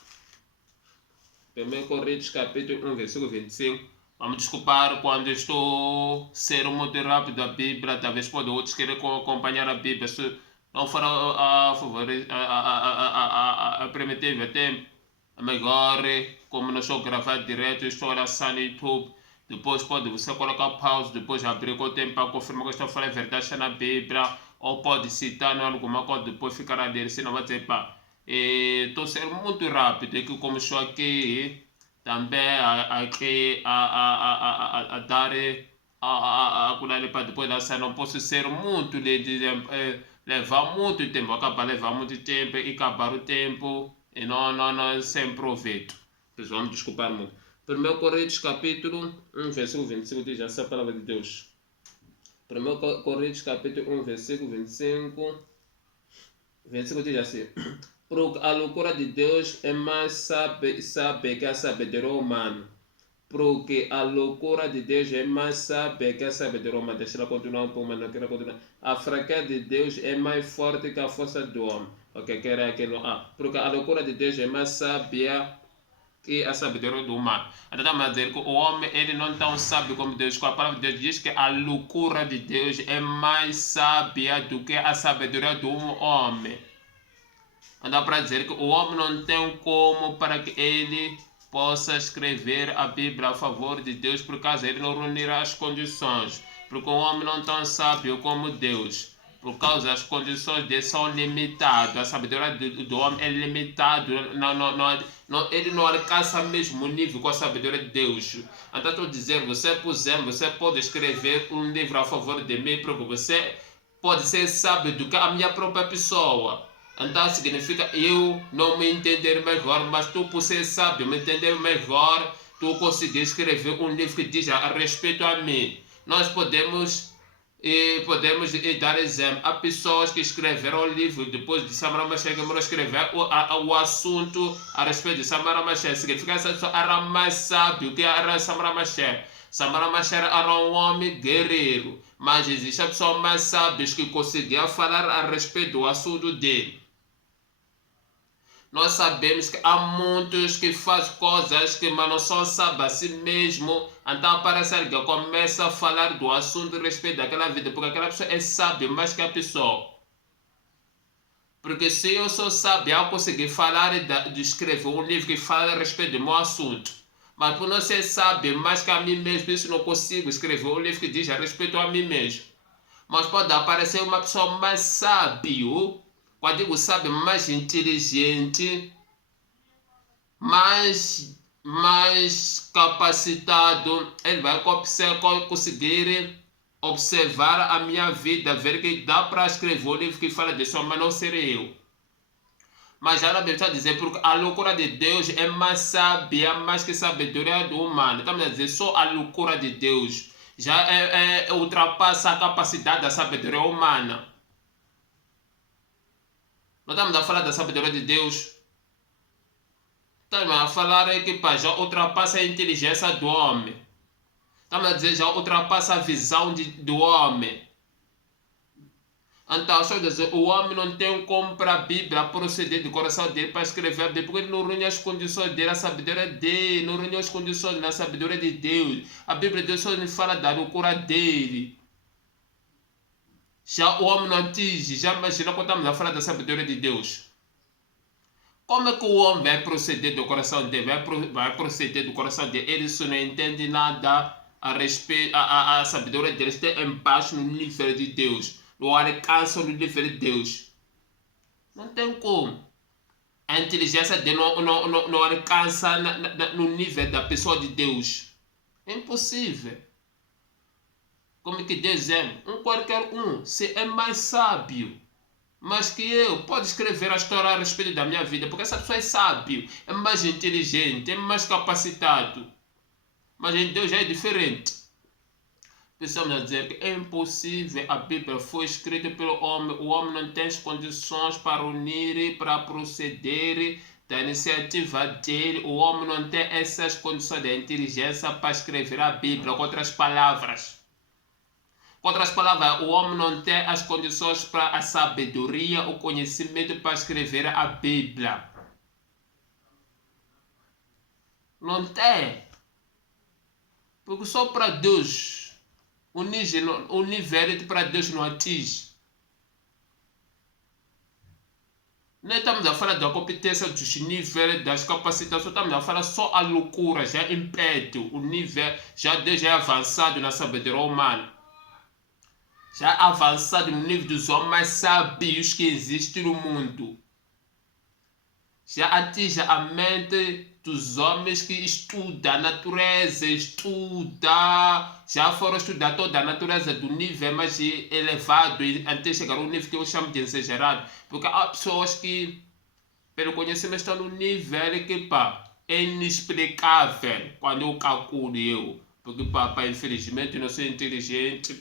1 Coríntios, capítulo 1, versículo 25. Vamos desculpar quando estou sendo muito rápido a Bíblia. Talvez podem outros querer acompanhar a Bíblia. Se não for a favor, a primitiva tempo, é melhor, como não estou gravando direto, estou lá no YouTube. Depois pode você colocar pausa, depois abrir o tempo para confirmar que estou falando a verdade está na Bíblia. Ou pode citar em alguma coisa, depois ficar a ler, senão vai dizer, pá, estou sendo muito rápido, é que como estou aqui, também aqui a dar para depois da não posso ser muito, levar muito tempo, acabar levar muito tempo e acabar o tempo e não sem proveito. Pessoal, vamos desculpar muito. 1 Coríntios capítulo 1, versículo 25 diz essa palavra de Deus. 1 Coríntios capítulo 1, versículo 25. Versículo diz assim: porque a loucura de Deus é mais sábia que a sabedoria humana. Porque a loucura de Deus é mais sábia que a sabedoria humana. Deixa ela continuar um pouco, mas não quero continuar. A fraqueza de Deus é mais forte que a força do homem. Ok, quero aquilo. Porque a loucura de Deus é mais sábia que a sabedoria do humano. Então estamos a dizer que o homem ele não é tão sábio como Deus. A palavra de Deus diz que a loucura de Deus é mais sábia do que a sabedoria do homem. Então para dizer que o homem não tem como para que ele possa escrever a Bíblia a favor de Deus, por causa ele não reunirá as condições. Porque o homem não é tão sábio como Deus. Por causa das condições dele são limitadas. A sabedoria do homem é limitada. Ele não alcança o mesmo nível com a sabedoria de Deus. Então estou dizendo, você, por exemplo, você pode escrever um livro a favor de mim, porque você pode ser sábio do que a minha própria pessoa. Então significa eu não me entender melhor, mas tu, por ser sábio, me entender melhor, tu conseguir escrever um livro que diz a respeito a mim. Nós podemos dar exemplo. Há pessoas que escreveram o livro depois de Samara Machel, que escrever o assunto a respeito de Samara Machel. Significa que essa pessoa era mais sábio que era Samara Machel. Samara Machel era um homem guerreiro, mas existem pessoas mais sábias que conseguiam falar a respeito do assunto dele. Nós sabemos que há muitos que fazem coisas que mas não são sábios a si mesmo. Então aparece alguém que começa a falar do assunto a respeito daquela vida, porque aquela pessoa é sábia mais que a pessoa. Porque se eu sou sábio, eu consegui falar de escrever um livro que fala a respeito do meu assunto. Mas por não ser sábio mais que a mim mesmo, isso não consigo escrever um livro que diz a respeito a mim mesmo. Mas pode aparecer uma pessoa mais sábio. Quando digo sábio, mais inteligente, mais capacitado, ele vai conseguir observar a minha vida, ver que dá para escrever um livro que fala disso, mas não serei eu. Mas já na Bíblia está a dizer, porque a loucura de Deus é mais sábia, mais que a sabedoria do humano. Estamos a dizer, só a loucura de Deus já ultrapassa a capacidade da sabedoria humana. Não estamos a falar da sabedoria de Deus. Estamos a falar que já ultrapassa a inteligência do homem. Estamos a dizer, já ultrapassa a visão do homem. Então, só dizer, o homem não tem como para a Bíblia proceder do coração dele para escrever a Bíblia, porque ele não reúne as condições dele, a sabedoria dele, não reúne as condições da sabedoria de Deus. A Bíblia de Deus só fala da loucura dele. Já o homem não atinge, já imagina quando estamos a falar da sabedoria de Deus. Como é que o homem vai proceder do coração dele? Vai proceder do coração dele. Ele só não entende nada a respeito, a sabedoria dele está embaixo no nível de Deus. No alcance no nível de Deus. Não tem como. A inteligência dele não alcança no nível da pessoa de Deus. É impossível. Como que Deus é? Qualquer um, se é mais sábio. mas que eu pode escrever a história a respeito da minha vida, porque essa pessoa é sábio, é mais inteligente, é mais capacitado. Mas em Deus já é diferente. Precisamos dizer que é impossível, a Bíblia foi escrita pelo homem, o homem não tem as condições para unir, para proceder da iniciativa dele, o homem não tem essas condições de inteligência para escrever a Bíblia, com outras palavras. Com outras palavras, o homem não tem as condições para a sabedoria, o conhecimento para escrever a Bíblia. Não tem. Porque só para Deus. O nível para Deus não atinge. Não estamos a falar da competência dos níveis, das capacitações, estamos a falar só a loucura, já impede o nível, já Deus já é avançado na sabedoria humana. Já é avançado no nível dos homens mais sábios que existem no mundo. Já atinge a mente dos homens que estudam a natureza, já foram estudar toda a natureza do nível mais elevado até chegar ao nível que eu chamo de exagerado. Porque há pessoas que, pelo conhecimento, estão no nível que é inexplicável quando eu calculo. Porque infelizmente não sou inteligente,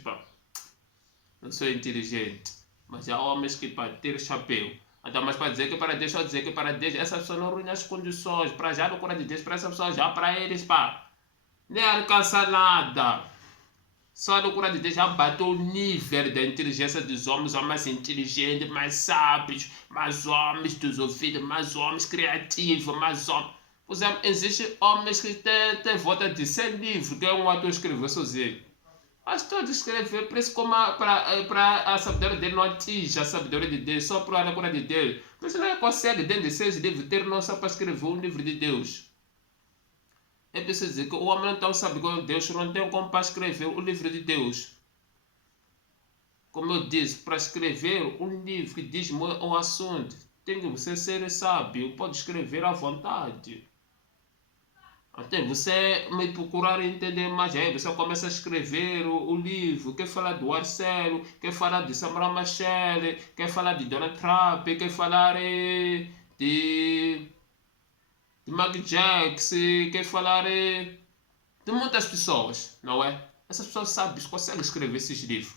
não sou inteligente. Mas há homens que ter chapéu. Então, mas para dizer que para Deus, só dizer que para Deus, essa pessoa não arruina as condições. Para já, no coração de Deus, para essa pessoa já, para eles, nem alcança nada. Só no coração de Deus já bateu o nível da inteligência dos homens mais inteligentes, mais sábios, mais homens dos ouvidos, mais homens criativos, mais homens. Por exemplo, existem homens que têm volta de 100 livros, que é um ator escreveu sozinho. Mas todos escrever, por isso como para a sabedoria dele não atinge a sabedoria de Deus, só para a cura de Deus. Por isso não consegue, dentro de 6 livros, ter noção para escrever um livro de Deus. É preciso dizer que o homem não sabe como Deus, não tem como para escrever o livro de Deus. Como eu disse, para escrever um livro que diz um assunto, tem que você ser sábio, pode escrever à vontade. Até você me procurar entender mais, aí você começa a escrever o livro, quer falar do Arcelo, quer falar de Samara Machel, quer falar de Donald Trump, quer falar de Mark Jackson, quer falar de muitas pessoas, não é? Essas pessoas sabem, conseguem escrever esses livros.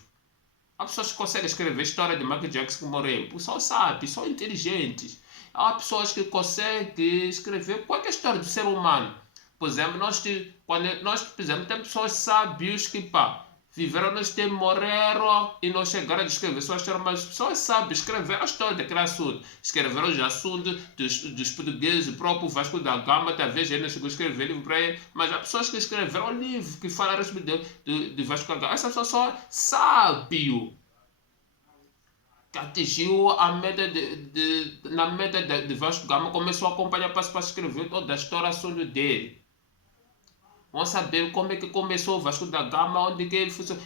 Há pessoas que conseguem escrever a história de Mark Jackson que morreu, são sábios, são inteligentes. Há pessoas que conseguem escrever qualquer história do ser humano. Por exemplo, por exemplo, tem pessoas sábias que viveram neste tempo, morreram e não chegaram a descrever sua história, mas pessoas sábias escreveram a história daquele assunto, escreveram os assuntos dos portugueses, o próprio Vasco da Gama, talvez ele não chegou a escrever livro para ele, mas há pessoas que escreveram livro que falam a respeito de Vasco da Gama. Essa pessoa só sábio que atingiu a meta na meta de Vasco da Gama, começou a acompanhar para escrever toda a história assunto dele. Vamos saber como é que começou o Vasco da Gama, onde que ele funcionou.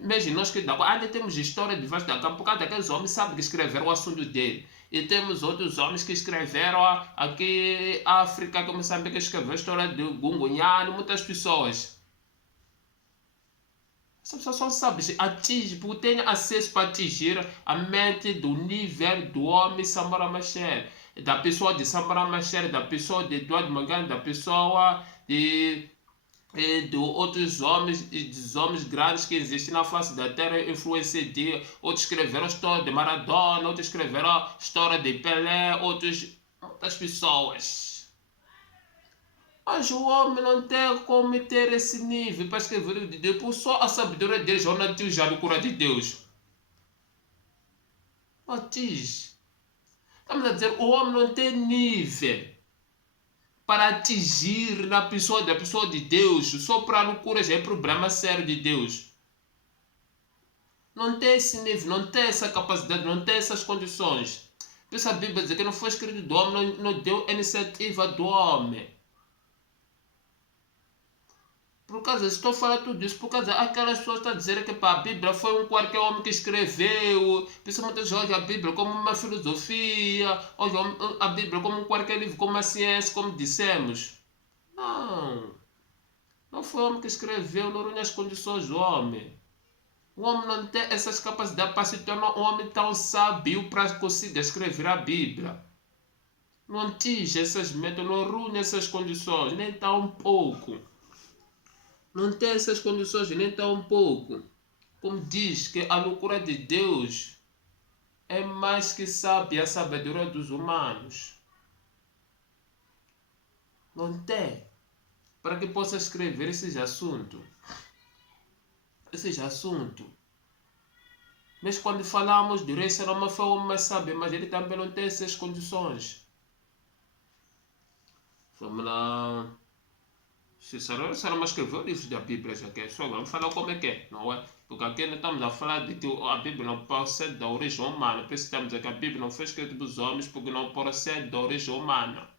Mesmo nós que ainda temos história de Vasco da Gama, por causa daqueles homens que sabem escrever o assunto dele. E temos outros homens que escreveram aqui África, como sabem que escreveu a história de Gungunhano, muitas pessoas. Essas pessoas só sabem atingir, porque tem acesso para atingir a mente do nível do homem Samora Machel, da pessoa de Samora Machel, da pessoa de Eduardo Mangani, da pessoa de outros homens e dos homens grandes que existem na face da terra, influência de outros escreveram a história de Maradona, outros escreveram a história de Pelé, outras pessoas. Mas o homem não tem como ter esse nível para escrever o livro de Deus, por só a sabedoria deles já não atinge a loucura de Deus. Não atinge. Estamos a dizer, o homem não tem nível para atingir da pessoa de Deus, só para a loucura já é problema sério de Deus. Não tem esse nível, não tem essa capacidade, não tem essas condições. Por isso a Bíblia diz que não foi escrito do homem, não deu iniciativa do homem. Por causa, estou falando tudo isso, por causa aquelas pessoas estão a dizer que a Bíblia foi qualquer homem que escreveu, principalmente hoje a Bíblia como uma filosofia, hoje a Bíblia como qualquer livro, como a ciência, como dissemos. Não foi o homem que escreveu, não reúne as condições do homem. O homem não tem essas capacidades para se tornar um homem tão sábio para conseguir escrever a Bíblia. Não atinge essas metas, não reúne essas condições, nem tão pouco. Não tem essas condições, nem tão pouco. Como diz que a loucura de Deus é mais que sábia a sabedoria dos humanos. Não tem. Para que possa escrever esses assuntos. Mas quando falamos de rei Salomão foi o homem mais sábio, mas ele também não tem essas condições. Vamos lá. Se Salomão escreveu livros da Bíblia, já que é só vamos falar como é que é, não é? Porque aqui não estamos a falar de que a Bíblia não procede da origem humana. Por isso estamos a dizer que a Bíblia não foi escrita dos homens porque não procede da origem humana.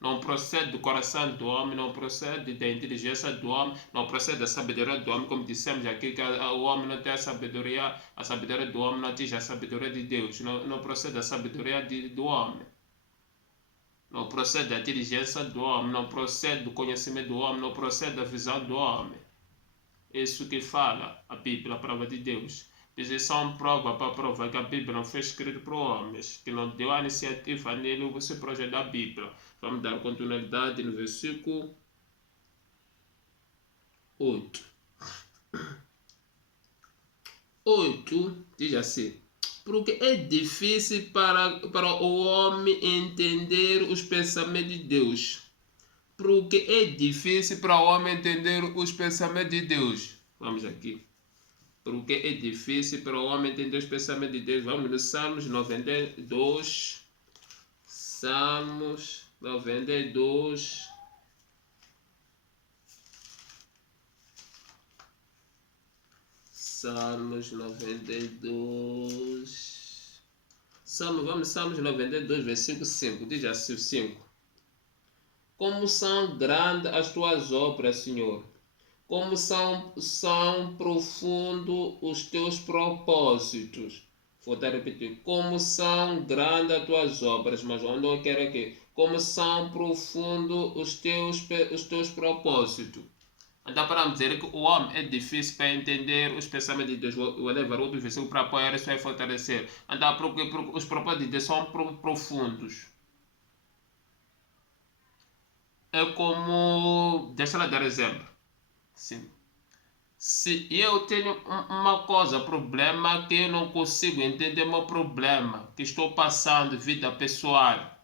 Não procede do coração do homem, não procede da inteligência do homem, não procede da sabedoria do homem, como dissemos aqui, que o homem não tem a sabedoria do homem não atinge a sabedoria de Deus, não procede da sabedoria do homem, não procede da inteligência do homem, não procede do conhecimento do homem, não procede da visão do homem. Isso que fala a Bíblia, a palavra de Deus. Isso é uma prova para provar que a Bíblia não foi escrita para homens, que não deu a iniciativa nele esse projeto da Bíblia. Vamos dar continuidade no versículo 8. 8 diz assim: porque é difícil para o homem entender os pensamentos de Deus. Porque é difícil para o homem entender os pensamentos de Deus. Vamos aqui. Porque é difícil para o homem entender os pensamentos de Deus. Vamos no Salmos 92. Salmos 92. Salmos 92. Salmos 92, versículo 5. Diz assim o 5. Como são grandes as tuas obras, Senhor. Como são profundos os teus propósitos. Vou dar a repetir. Como são grandes as tuas obras, mas onde eu quero aqui. Como são profundos os teus propósitos. Então, para dizer que o homem é difícil para entender os pensamentos de Deus. Vou levar outro versículo para apoiar isso e fortalecer. Então, porque os propósitos de Deus são profundos. É como... Deixa eu dar exemplo. Sim. Se eu tenho uma coisa, problema que eu não consigo entender meu problema, que estou passando, vida pessoal.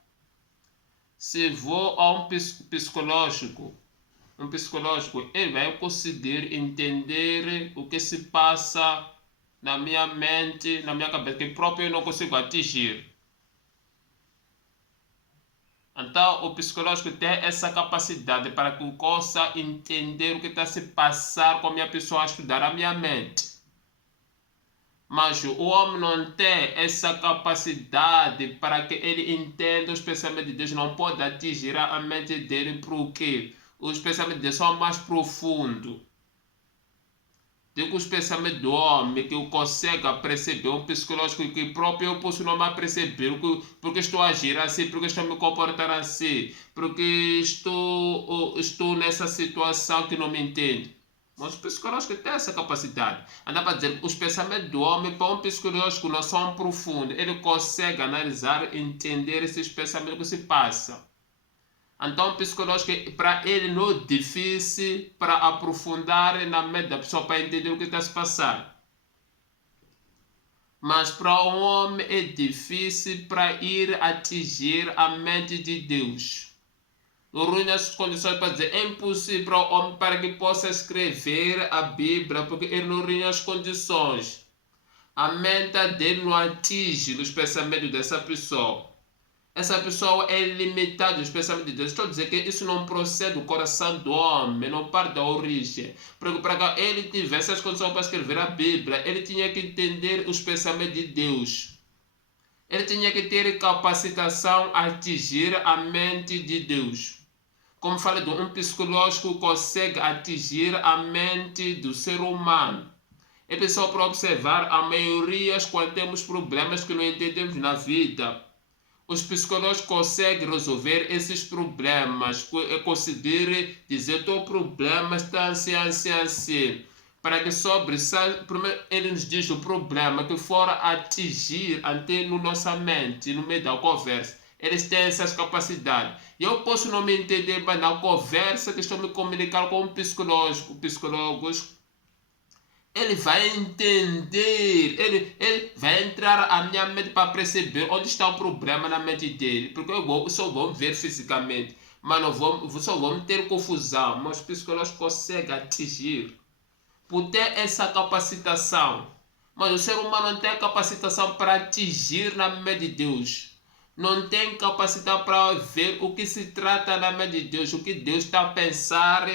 Se vou a um psicológico, ele vai conseguir entender o que se passa na minha mente, na minha cabeça, que próprio eu não consigo atingir. Então, o psicológico tem essa capacidade para que eu possa entender o que está se passar com a minha pessoa a estudar a minha mente. Mas o homem não tem essa capacidade para que ele entenda os pensamentos de Deus, não pode atingir a mente dele porque os pensamentos de Deus são mais profundos. Digo os pensamentos do homem que eu consigo perceber, um psicológico que próprio eu posso não perceber, porque estou a agir assim, porque estou a me comportar assim, porque estou nessa situação que não me entende. Mas o psicológico tem essa capacidade. Anda para dizer, os pensamentos do homem para um psicológico não são profundos. Ele consegue analisar, entender esses pensamentos que se passam. Então, o psicológico, para ele não é difícil para aprofundar na mente da pessoa, para entender o que está a se passar. Mas para um homem é difícil para ir atingir a mente de Deus. Reúne as condições para dizer, é impossível para o homem para que possa escrever a Bíblia, porque ele não reúne as condições. A mente dele não atinge os pensamentos dessa pessoa. Essa pessoa é limitada aos pensamentos de Deus. Estou a dizer que isso não procede do coração do homem, não parte da origem. Porque para que ele tivesse as condições para escrever a Bíblia, ele tinha que entender os pensamentos de Deus. Ele tinha que ter capacitação a atingir a mente de Deus. Como falei, um psicológico consegue atingir a mente do ser humano. É só para observar, a maioria, quando temos problemas que não entendemos na vida, os psicólogos conseguem resolver esses problemas, conseguir dizer que o problema está assim. para que primeiro ele nos diz o problema que fora atingir até na nossa mente, no meio da conversa. Eles têm essas capacidades. Eu posso não me entender, mas na conversa que estou me comunicar com um psicólogos, ele vai entender, ele vai entrar a minha mente para perceber onde está o problema na mente dele, porque eu só vou ver fisicamente, mas só vou ter confusão, mas os psicólogos conseguem atingir por ter essa capacitação, mas o ser humano não tem capacitação para atingir na mente de Deus, não tem capacidade para ver o que se trata na mente de Deus, o que Deus está a pensar,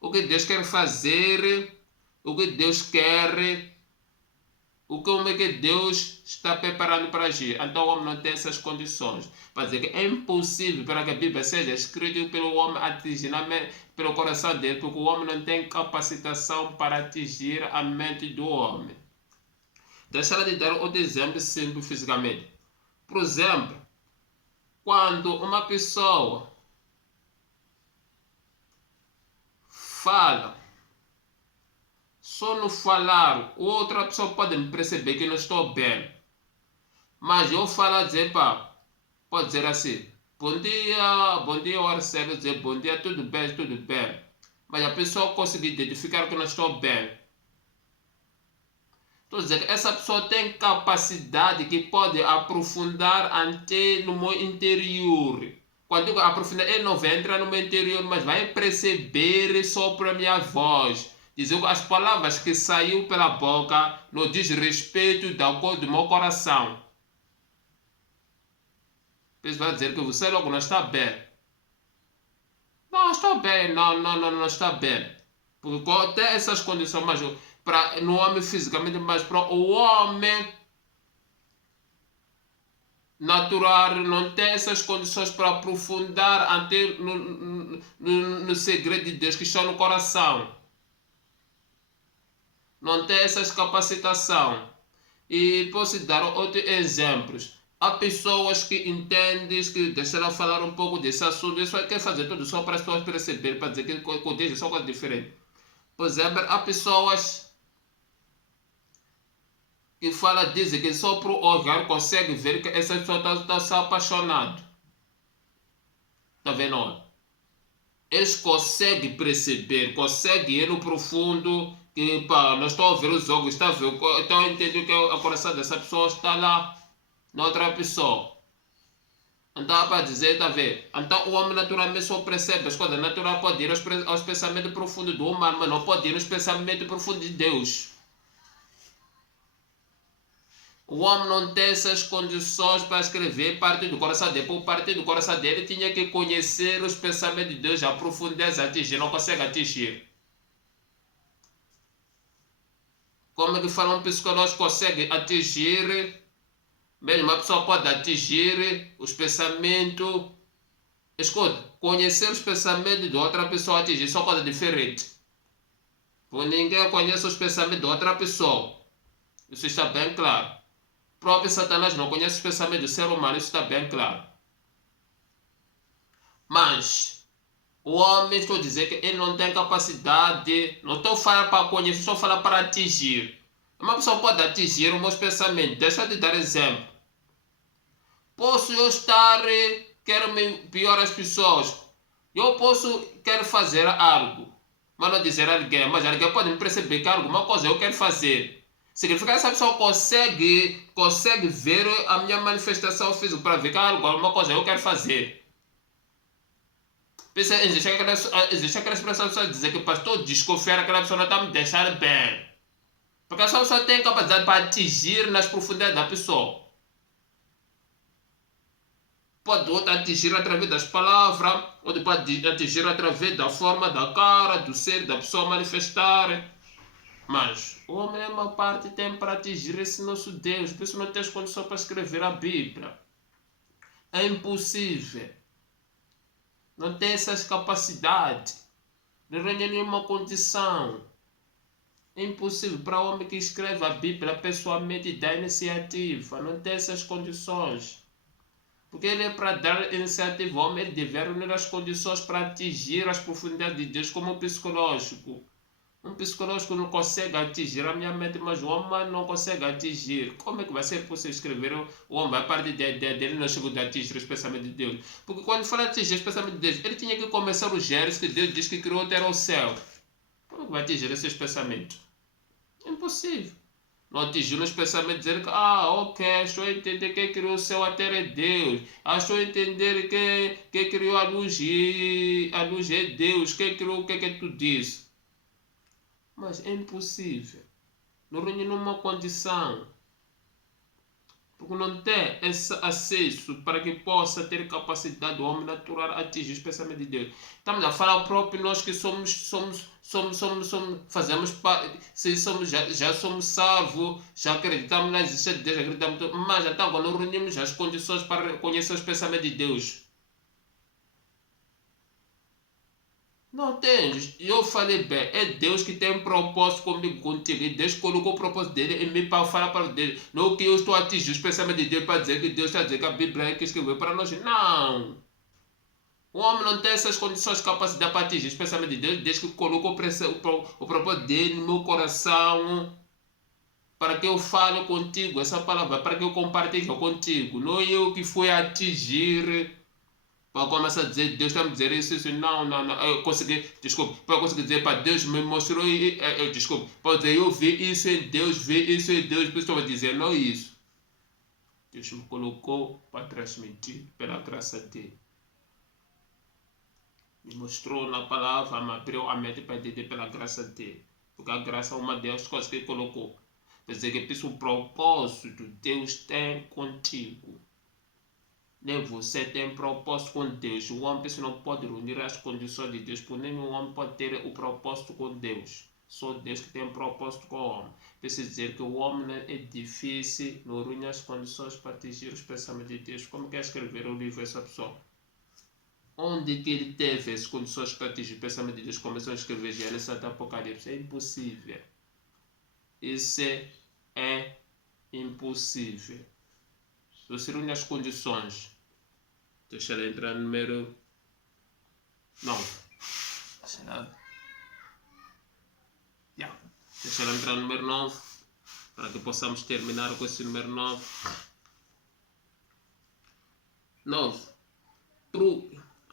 o que Deus quer fazer, o que Deus quer, como é que Deus está preparando para agir. Então o homem não tem essas condições. Para dizer que é impossível para que a Bíblia seja escrita pelo homem atingir pelo coração dele, porque o homem não tem capacitação para atingir a mente do homem. Deixa de dar outro exemplo simples fisicamente. Por exemplo, quando uma pessoa fala, só no falar, outra pessoa pode me perceber que não estou bem. Mas eu falo dizer, pode dizer assim, bom dia, hora certa, dizer bom dia, tudo bem. Mas a pessoa conseguir identificar que não estou bem. Estou dizendo que essa pessoa tem capacidade que pode aprofundar até no meu interior. Quando eu aprofundar, ele não vai entrar no meu interior, mas vai perceber só para a minha voz. Dizer que as palavras que saiu pela boca não diz respeito da cor do meu coração. Você vai dizer que você logo não está bem. Não, estou bem. Não está bem. Porque tem essas condições, mas no homem fisicamente, mas para o homem natural não tem essas condições para aprofundar até no segredo de Deus que está no coração. Não tem essas capacitações. E posso dar outros exemplos. Há pessoas que entendem, que deixaram falar um pouco desse assunto, isso quer fazer tudo só para as pessoas perceberem, para dizer que com Deus é só coisa diferente. Por exemplo, há pessoas que dizem que só para olhar consegue ver que essa pessoa está se apaixonando. Está vendo? Eles conseguem perceber, conseguem ir no profundo, que não estão a ver os olhos, estão a entender que o coração dessa pessoa está lá, na outra pessoa. Então, para dizer, está a ver? Então, o homem naturalmente só percebe as coisas naturais, pode ir aos pensamentos profundos do humano, mas não pode ir aos pensamentos profundos de Deus. O homem não tem essas condições para escrever parte do coração dele. Por parte do coração dele, tinha que conhecer os pensamentos de Deus, a profundeza, atingir, não consegue atingir. Como é que fala um psicólogo consegue atingir? Mesmo uma pessoa pode atingir os pensamentos. Escuta, conhecer os pensamentos de outra pessoa, atingir são coisa diferente. Porque ninguém conhece os pensamentos de outra pessoa. Isso está bem claro. O próprio Satanás não conhece os pensamentos do ser humano, isso está bem claro. Mas o homem, estou a dizer que ele não tem capacidade, não estou falando para conhecer, estou falando para atingir. Uma pessoa pode atingir os meus pensamentos. Deixa eu te dar exemplo. Posso eu estar, quero me piorar as pessoas. Eu quero fazer algo, mas não dizer a alguém, mas alguém pode me perceber que alguma coisa eu quero fazer. Significa que essa pessoa consegue ver a minha manifestação física para ver que alguma coisa eu quero fazer. Existe aquelas pessoas que dizem que o pastor desconfiar que aquela pessoa não está me deixando bem. Porque essa pessoa tem capacidade para atingir nas profundidades da pessoa. Pode atingir através das palavras, ou pode atingir através da forma da cara, do ser da pessoa manifestar. Mas o homem, a maior parte, tem para atingir esse nosso Deus. Por isso não tens condição para escrever a Bíblia. É impossível. Não tem essas capacidades. Não tem nenhuma condição. É impossível para o homem que escreve a Bíblia pessoalmente dar iniciativa. Não tem essas condições. Porque ele é para dar iniciativa ao homem, ele deve reunir as condições para atingir as profundidades de Deus como psicológico. Um psicológico não consegue atingir a minha mente, mas o homem não consegue atingir. Como é que vai ser possível escrever o homem? A partir da ideia dele não chegou de atingir os pensamentos de Deus. Porque quando fala de atingir os pensamentos de Deus, ele tinha que começar o Gênesis que Deus diz que criou até o céu. Como é que vai atingir esses pensamentos? É impossível. Não atingiu nos pensamentos dizer que, ok, estou a entender que criou o céu, a terra é Deus. Estou a entender que criou a luz é Deus. Quem criou o que é que tu disse? Mas é impossível. Não reúne numa condição. Porque não tem esse acesso para que possa ter capacidade do homem natural a atingir os pensamentos de Deus. Estamos a falar próprio nós que fazemos parte, se somos, já somos salvos, já acreditamos na existência de Deus, acreditamos, mas até agora não reunimos as condições para conhecer os pensamentos de Deus. Não tens. Eu falei bem, é Deus que tem um propósito comigo, contigo. E Deus colocou o propósito dele em mim para falar para Deus. Não que eu estou a atingir os pensamentos de Deus para dizer que Deus está a dizer que a Bíblia é que escreveu para nós. Não. O homem não tem essas condições, capacidade para atingir os pensamentos de Deus. Deus que colocou o propósito dele no meu coração para que eu fale contigo essa palavra, para que eu compartilhe contigo. Não eu que fui atingir. Para começar a dizer, Deus está me dizer isso, não, eu consegui, desculpa, para eu conseguir dizer para Deus me mostrou, desculpa, para dizer, eu vi isso em Deus, vi isso em Deus, por isso estou a dizer, não isso. Deus me colocou para transmitir pela graça dele. Me mostrou na palavra, me abriu a mente para entender pela graça dele. Porque a graça é uma das coisas que ele colocou. Quer dizer que isso, o propósito Deus tem contigo. Nem você tem propósito com Deus. O homem não pode reunir as condições de Deus, porque nenhum homem pode ter o propósito com Deus. Só Deus que tem propósito com o homem. Precisa dizer que o homem é difícil, não reúne as condições para atingir os pensamentos de Deus. Como quer escrever o livro essa pessoa? Onde que ele teve as condições para atingir o pensamento de Deus? Começou a escrever Gênesis até Apocalipse. É impossível. Isso é impossível. Você reúne as condições. Deixa ela entrar no número 9. Deixa ela entrar no número 9 para que possamos terminar com esse número 9. 9.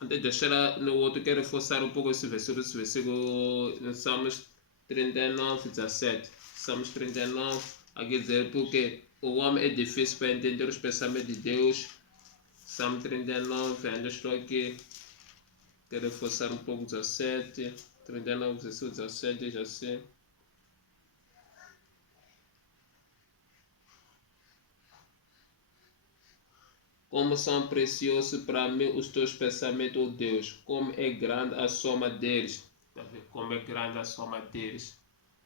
Antes de deixar ela no outro, quero reforçar um pouco esse versículo no Salmos 39, 17. Salmos 39, aqui dizer porque o homem é difícil para entender os pensamentos de Deus. Salmo 39, ainda estou aqui. Quero reforçar um pouco 17. 39, versículo 17, diz assim. Como são preciosos para mim os teus pensamentos, ó Deus. Como é grande a soma deles. Como é grande a soma deles.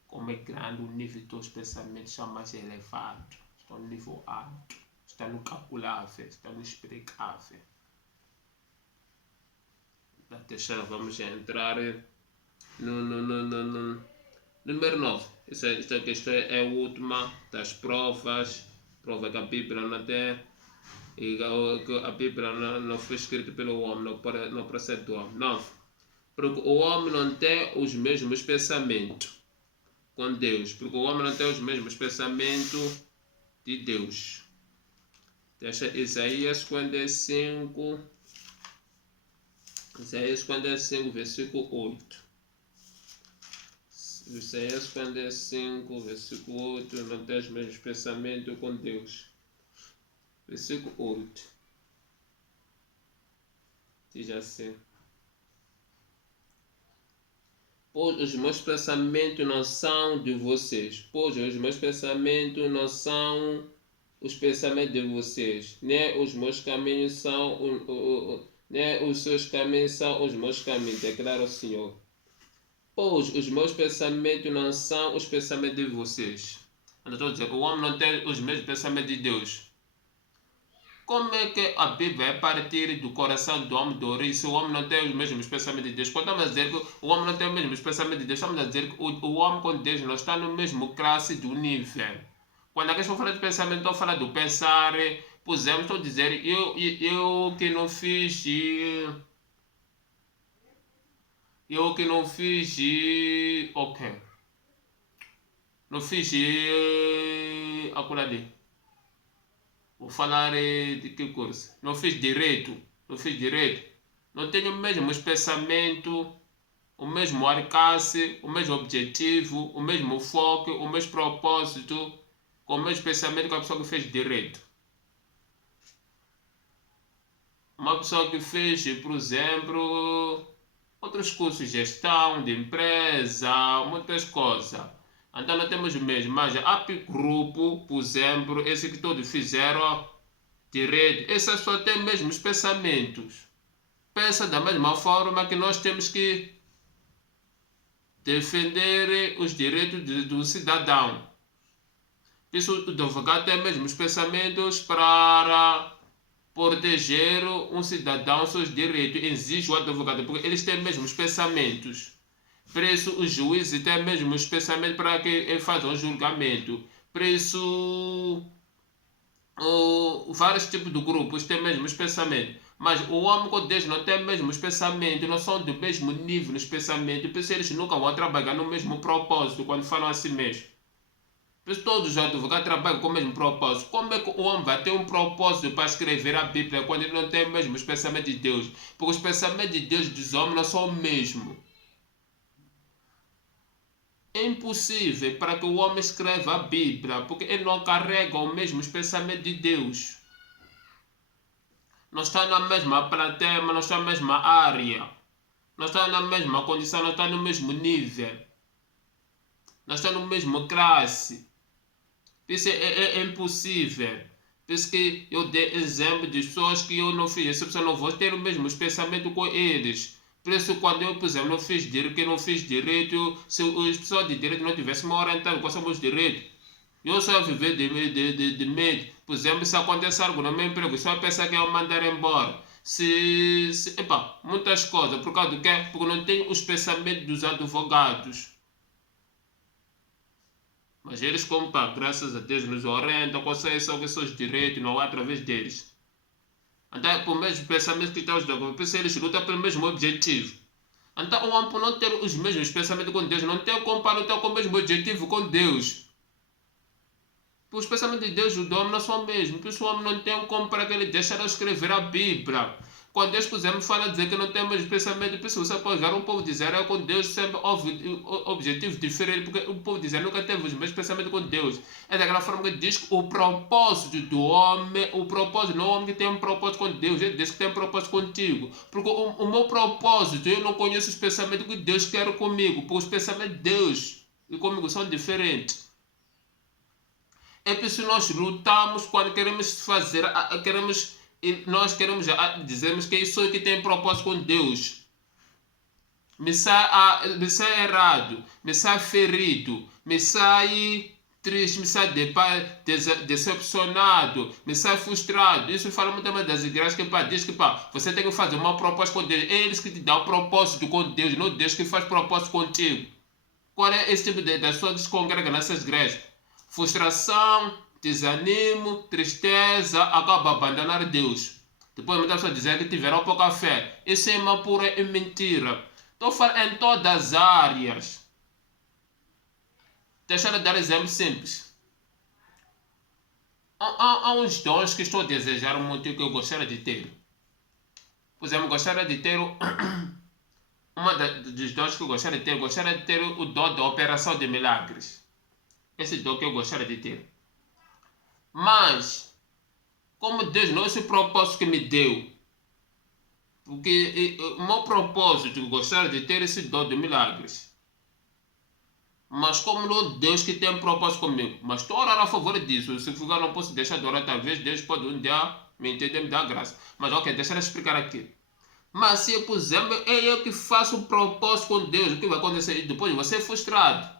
Como é grande o nível dos teus pensamentos, está mais elevado. Está no nível alto. Está no calculável. Está no explicável. Deixa, vamos entrar no número 9. Esta questão é a última das provas. Prova que a Bíblia não tem. E a Bíblia não foi escrita pelo homem, não procede do homem. 9. Porque o homem não tem os mesmos pensamentos com Deus. Porque o homem não tem os mesmos pensamentos de Deus. Deixa Isaías 55. Isaías 55, versículo 8. Isaías 55, versículo 8. Não tem os mesmos pensamentos com Deus. Versículo 8. Diz assim. Pois os meus pensamentos não são de vocês. Pois os meus pensamentos não são os pensamentos de vocês. Nem os meus caminhos são... nem os seus caminhos são os meus caminhos. Declara o Senhor. Pois os meus pensamentos não são os pensamentos de vocês. Eu estou a dizer, o homem não tem os mesmos pensamentos de Deus. Como é que a Bíblia é partir do coração do homem do ouro se o homem não tem os mesmos pensamentos de Deus? Quando estamos a dizer que o homem não tem os mesmos pensamentos de Deus, estamos a dizer que o homem com Deus não está no mesmo classe do nível. Quando aqueles estão falando de pensamento, estão falando do pensar, por exemplo, estou a dizer, eu que não fiz, ok. Não fiz aquilo ali. Vou falar de que curso? Não fiz direito. Não fiz direito. Não tenho o mesmo pensamento, o mesmo alcance, o mesmo objetivo, o mesmo foco, o mesmo propósito, com o mesmo pensamento que a pessoa que fez direito. Uma pessoa que fez, por exemplo, outros cursos de gestão, de empresa, muitas coisas. Então não temos mesmo, mas a grupo, por exemplo, esse que todos fizeram direito, essa pessoa tem mesmo os pensamentos. Pensa da mesma forma que nós temos que defender os direitos do cidadão. Isso o advogado tem mesmo os pensamentos para proteger um cidadão seus direitos. Exige o advogado, porque eles têm mesmo os pensamentos. Por isso, o juiz tem mesmo os pensamentos para que ele faça um julgamento. Por isso, vários tipos de grupos têm mesmo os pensamentos. Mas o homem com Deus não tem mesmo os pensamentos, não são do mesmo nível nos pensamentos. Por isso, eles nunca vão trabalhar no mesmo propósito quando falam assim mesmo. Todos os advogados trabalham com o mesmo propósito. Como é que o homem vai ter um propósito para escrever a Bíblia quando ele não tem mesmo os pensamentos de Deus? Porque os pensamentos de Deus e dos homens não são o mesmo. É impossível para que o homem escreva a Bíblia, porque ele não carrega os mesmos pensamentos de Deus. Não está na mesma plateia, não está na mesma área. Não está na mesma condição, não está no mesmo nível. Não está no mesmo classe. Isso é impossível. Por isso que eu dei exemplo de pessoas que eu não fiz. Essa pessoa não vou ter o mesmo pensamento com eles. Por isso, quando eu, por exemplo, não fiz direito, que não fiz direito, se as pessoas de direito não tivessem me orientado com os meus direitos, eu só ia viver de medo. Por exemplo, se acontece algo no meu emprego, só pensar que eu mandar embora. Muitas coisas. Por causa do quê? Porque não tenho os pensamentos dos advogados. Mas eles, como graças a Deus, nos orientam, conseguem sobre os seus direitos, não é através deles. Então, por mesmo pensamento que estão os dois, eles lutam pelo mesmo objetivo. Então, o homem, por não ter os mesmos pensamentos com Deus, não tem como para lutar com o mesmo objetivo com Deus. Os pensamentos de Deus e do homem não são os mesmos. Por isso, o homem não tem como para que ele deixe de escrever a Bíblia. Quando Deus, por exemplo, fala dizer que não tem mais pensamento, por isso você pode ver um povo dizer é com Deus sempre houve objetivos diferentes, porque o povo dizer nunca teve os mesmos pensamentos com Deus. É daquela forma que diz que o propósito do homem, o propósito não é o homem que tem um propósito com Deus, ele diz que tem um propósito contigo. Porque o meu propósito, eu não conheço os pensamentos que Deus quer comigo, porque os pensamentos de Deus e comigo são diferentes. É por isso que nós lutamos quando queremos fazer, nós queremos dizermos que isso aqui tem propósito com Deus. Me sai errado, me sai ferido, me sai triste, me sai decepcionado, me sai frustrado. Isso fala muito mais das igrejas que diz que você tem que fazer uma proposta com Deus. É eles que te dão o propósito com Deus, não Deus que faz propósito contigo. Qual é esse tipo de pessoas que se congregam nessas igrejas? Frustração, desanimo, tristeza, acaba abandonar Deus. Depois muitas pessoas dizem que tiveram pouca fé. Isso é uma pura mentira. Estou falando em todas as áreas. Deixa eu dar exemplo simples. Há uns dons que estou a desejar muito que eu gostaria de ter. Por exemplo, gostaria de ter dos dons que eu gostaria de ter o dom da operação de milagres. Esse dom que eu gostaria de ter. Mas, como Deus não é esse propósito que me deu, porque o meu propósito eu gostaria de ter esse dom de milagres. Mas como não é Deus que tem um propósito comigo, mas estou a orar a favor disso. Se eu não posso deixar de orar, talvez Deus pode um dia me entender, me dar graça. Mas ok, deixa eu explicar aqui. Mas se, por exemplo, é eu que faço um propósito com Deus, o que vai acontecer? Depois você é frustrado.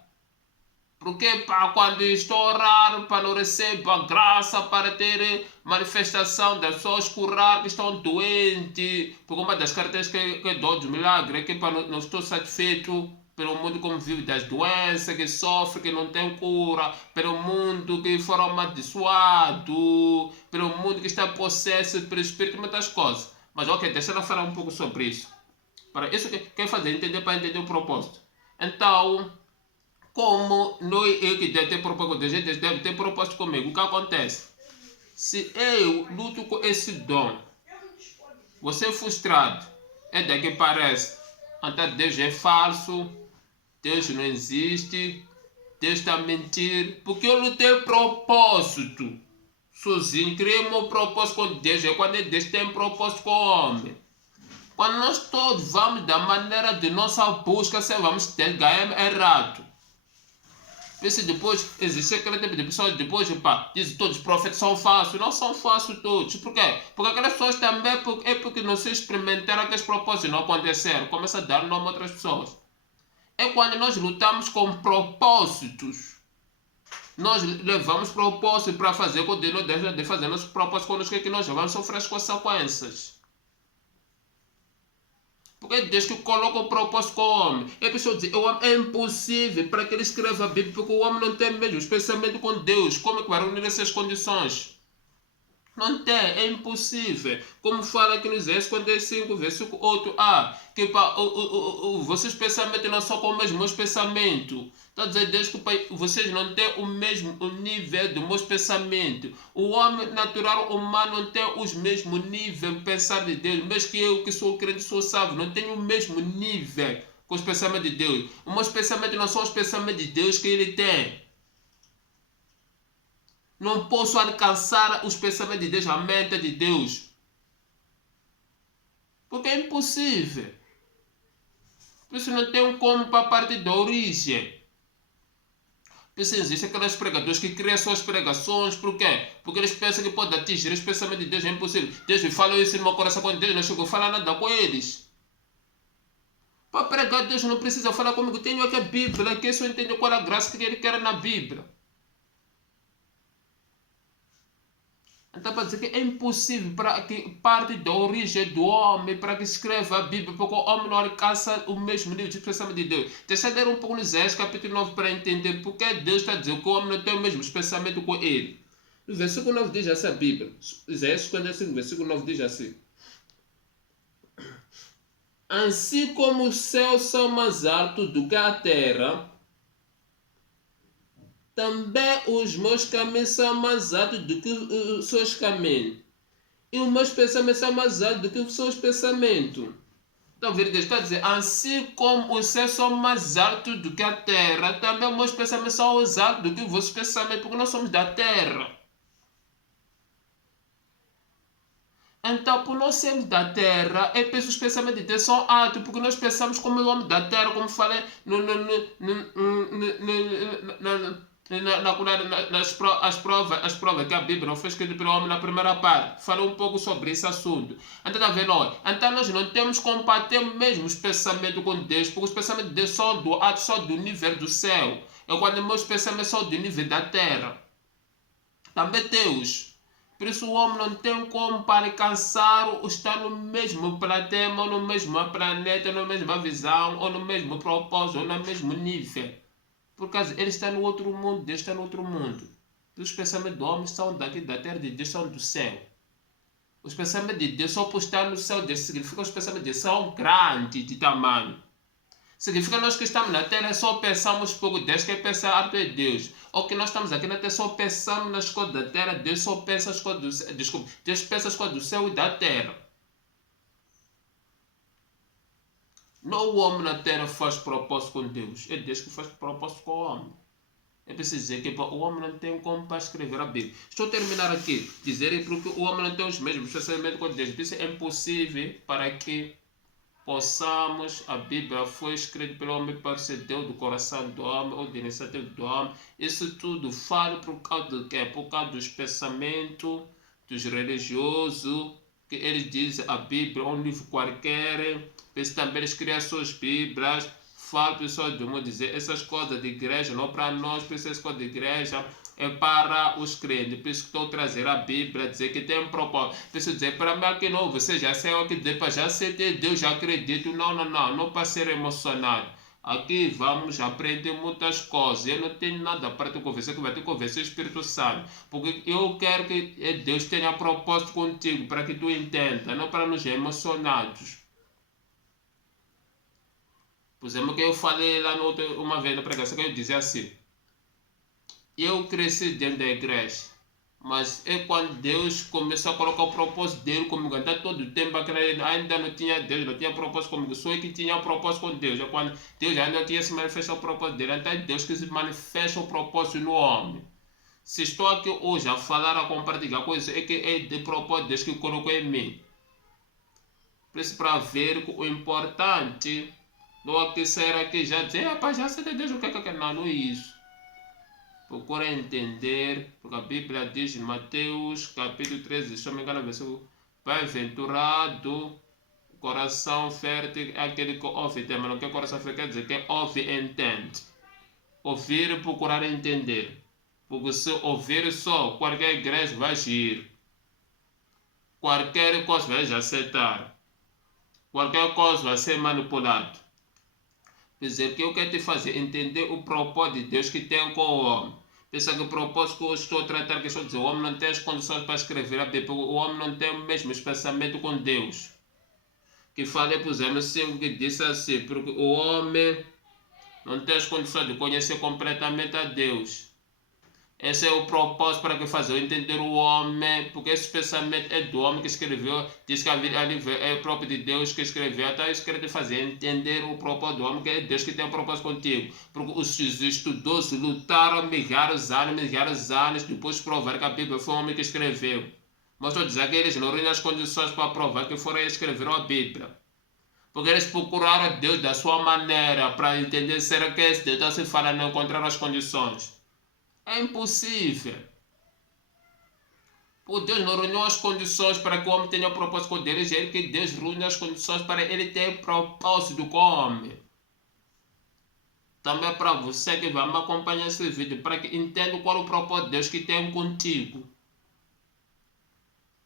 Porque quando estou a orar para não receber a graça para ter manifestação das pessoas curar que estão doentes, porque uma das características que dou de milagre é que não estou satisfeito pelo mundo como vive das doenças, que sofre, que não tem cura, pelo mundo que foram amaldiçoado, pelo mundo que está possesso pelo espírito, muitas coisas. Mas ok, deixa eu falar um pouco sobre isso. Para isso que quer fazer, entender para entender o propósito. Então, Como eu que devo ter propósito com Deus, Deus deve ter propósito comigo. O que acontece? Se eu luto com esse dom, você é frustrado, é daqui que parece. Então Deus é falso, Deus não existe, Deus está a mentir, porque eu não tenho propósito sozinho. Criei meu propósito com Deus, é quando Deus tem propósito com o homem. Quando nós todos vamos da maneira de nossa busca, se vamos ter ganhar errado. Porque depois existe aquele tipo de pessoas, depois dizem todos os profetas são falsos. Não são falsos todos. Por quê? Porque aquelas pessoas também é porque não se experimentaram aqueles propósitos e não aconteceram. Começa a dar nome a outras pessoas. É quando nós lutamos com propósitos. Nós levamos propósito para fazer quando Deus não deixa de fazer nossos propósitos conosco, é que nós vamos sofrer as consequências. Porque é Deus que coloca o propósito com o homem. E a pessoa diz, é impossível para que ele escreva a Bíblia, porque o homem não tem mesmo os pensamentos com Deus. Como é que vai reunir essas condições? Não tem, é impossível. Como fala aqui no Isaías 55, versículo 8a, que vocês pensamentos não são como os meus pensamentos. Está a dizer Deus que vocês não têm o mesmo nível dos meus pensamentos. O homem natural humano não tem os mesmos níveis de pensar de Deus. Mesmo que eu, que sou crente, sou salvo, não tenho o mesmo nível com os pensamentos de Deus. Os meus pensamentos não são os pensamentos de Deus que ele tem. Não posso alcançar os pensamentos de Deus, a mente de Deus. Porque é impossível. Por isso não tem como para a parte da origem. Por isso existem aqueles pregadores que criam suas pregações. Por quê? Porque eles pensam que podem atingir os pensamentos de Deus. É impossível. Deus me falou isso no meu coração quando Deus não chegou a falar nada com eles. Para pregar, Deus não precisa falar comigo. Tenho aqui a Bíblia, que eu só entendo qual é a graça que ele quer na Bíblia. Então, para dizer que é impossível para que parte da origem do homem para que escreva a Bíblia, porque o homem não alcança o mesmo nível de pensamento de Deus. Deixa eu ler um pouco no Isaías capítulo 9 para entender porque Deus está dizendo que o homem não tem o mesmo pensamento com ele. No versículo 9 diz assim a Bíblia. Isaías 55, versículo 9 diz assim. Assim como os céus são mais altos do que a terra, também os meus caminhos são mais altos do que os seus caminhos. E os meus pensamentos são mais altos do que os seus pensamentos. Então, Deus está a dizer, assim como os céus são mais altos do que a terra, também os meus pensamentos são mais altos do que os vossos pensamentos, porque nós somos da terra. Então, por nós sermos da terra, os pensamentos de Deus são altos, porque nós pensamos como o homem da terra, como falei as provas que a Bíblia não foi escrita pelo homem na primeira parte. Falou um pouco sobre esse assunto. Então, tá vendo? Então, nós não temos como bater mesmo os pensamentos com Deus, porque os pensamentos de Deus são do alto, só do nível do céu. É quando meus pensamentos são do nível da terra. Também Deus. Por isso o homem não tem como para alcançar estar no mesmo planeta, ou no mesmo planeta, ou na mesma visão, ou no mesmo propósito, ou no mesmo nível. Por causa ele está no outro mundo, Deus está no outro mundo. Os pensamentos do homem são daqui da terra, de Deus são do céu. Os pensamentos de Deus só por estar no céu, Deus significa que os pensamentos de Deus são grandes de tamanho. Significa que nós que estamos na terra só pensamos pouco, Deus quer pensar de Deus. Ou que nós estamos aqui na terra só pensamos nas coisas da terra, Deus só pensa as coisas do céu. Desculpa, Deus pensa as coisas do céu e da terra. Não o homem na terra faz propósito com Deus, é Deus que faz propósito com o homem. É preciso dizer que o homem não tem como para escrever a Bíblia. Estou a terminar aqui, dizer porque o homem não tem os mesmos pensamentos com Deus. Por isso é impossível para que possamos, a Bíblia foi escrita pelo homem, procedeu do coração do homem, ou da iniciativa do homem. Isso tudo fala por causa do quê? Por causa dos pensamentos dos religiosos, que eles dizem a Bíblia é um livro qualquer, eles também eles criam suas Bíblias, falam pessoas do mundo dizer essas coisas de igreja, não para nós, essas coisas de igreja é para os crentes. Por isso que estou a trazer a Bíblia, dizer que tem um propósito. Preciso dizer para mim aqui não, você já sei o que dizer, já aceitei Deus, já acredito. Não para ser emocionado. Aqui vamos aprender muitas coisas. Eu não tenho nada para te conversar, que vai te conversar o Espírito Santo. Porque eu quero que Deus tenha propósito contigo, para que tu entenda, não para nos emocionados. Por exemplo, que eu falei lá uma vez na pregação, que eu dizia assim: eu cresci dentro da igreja, mas é quando Deus começou a colocar o propósito dele comigo. Então, todo o tempo ainda não tinha Deus, não tinha propósito comigo. Sou eu que tinha o propósito com Deus. É quando Deus ainda não tinha se manifestado o propósito dele. Então, é Deus que se manifesta o propósito no homem. Se estou aqui hoje a falar, a compartilhar coisas, é que é de propósito Deus que colocou em mim. Por isso, para ver o importante, não aqui será que já dizer, rapaz, já sei de Deus o que é que não, não é isso. Procura entender, porque a Bíblia diz em Mateus capítulo 13, se não me engano, versículo: bem-aventurado o coração fértil é aquele que ouve, mas não quer coração fértil, quer dizer que ouve e entende. Ouvir e procurar entender. Porque se ouvir só, qualquer igreja vai agir. Qualquer coisa vai aceitar. Qualquer coisa vai ser manipulado. Quer dizer, que eu quero te fazer entender o propósito de Deus que tem com o homem. Pensa que o propósito que eu estou a tratar, que estou a dizer, o homem não tem as condições para escrever a Bíblia, o homem não tem o mesmo pensamento com Deus. Que falei, por exemplo, 5 que disse assim, porque o homem não tem as condições de conhecer completamente a Deus. Esse é o propósito para que fazer entender o homem, porque esse pensamento é do homem que escreveu, diz que a vida é próprio de Deus que escreveu. Então isso quer te fazer entender o propósito do homem, que é Deus que tem um propósito contigo. Porque os estudiosos lutaram milhares de anos, depois de provar que a Bíblia foi o homem que escreveu. Mas estou dizendo que eles não tinham as condições para provar que foram eles que escreveram a Bíblia. Porque eles procuraram a Deus da sua maneira para entender será que esse Deus está se falando, não encontrar as condições. É impossível. O Deus não reuniu as condições para que o homem tenha o propósito com Deus. É que Deus reúne as condições para ele ter propósito com o homem. Também para você que vai me acompanhar esse vídeo, para que entenda qual é o propósito de Deus que tem contigo.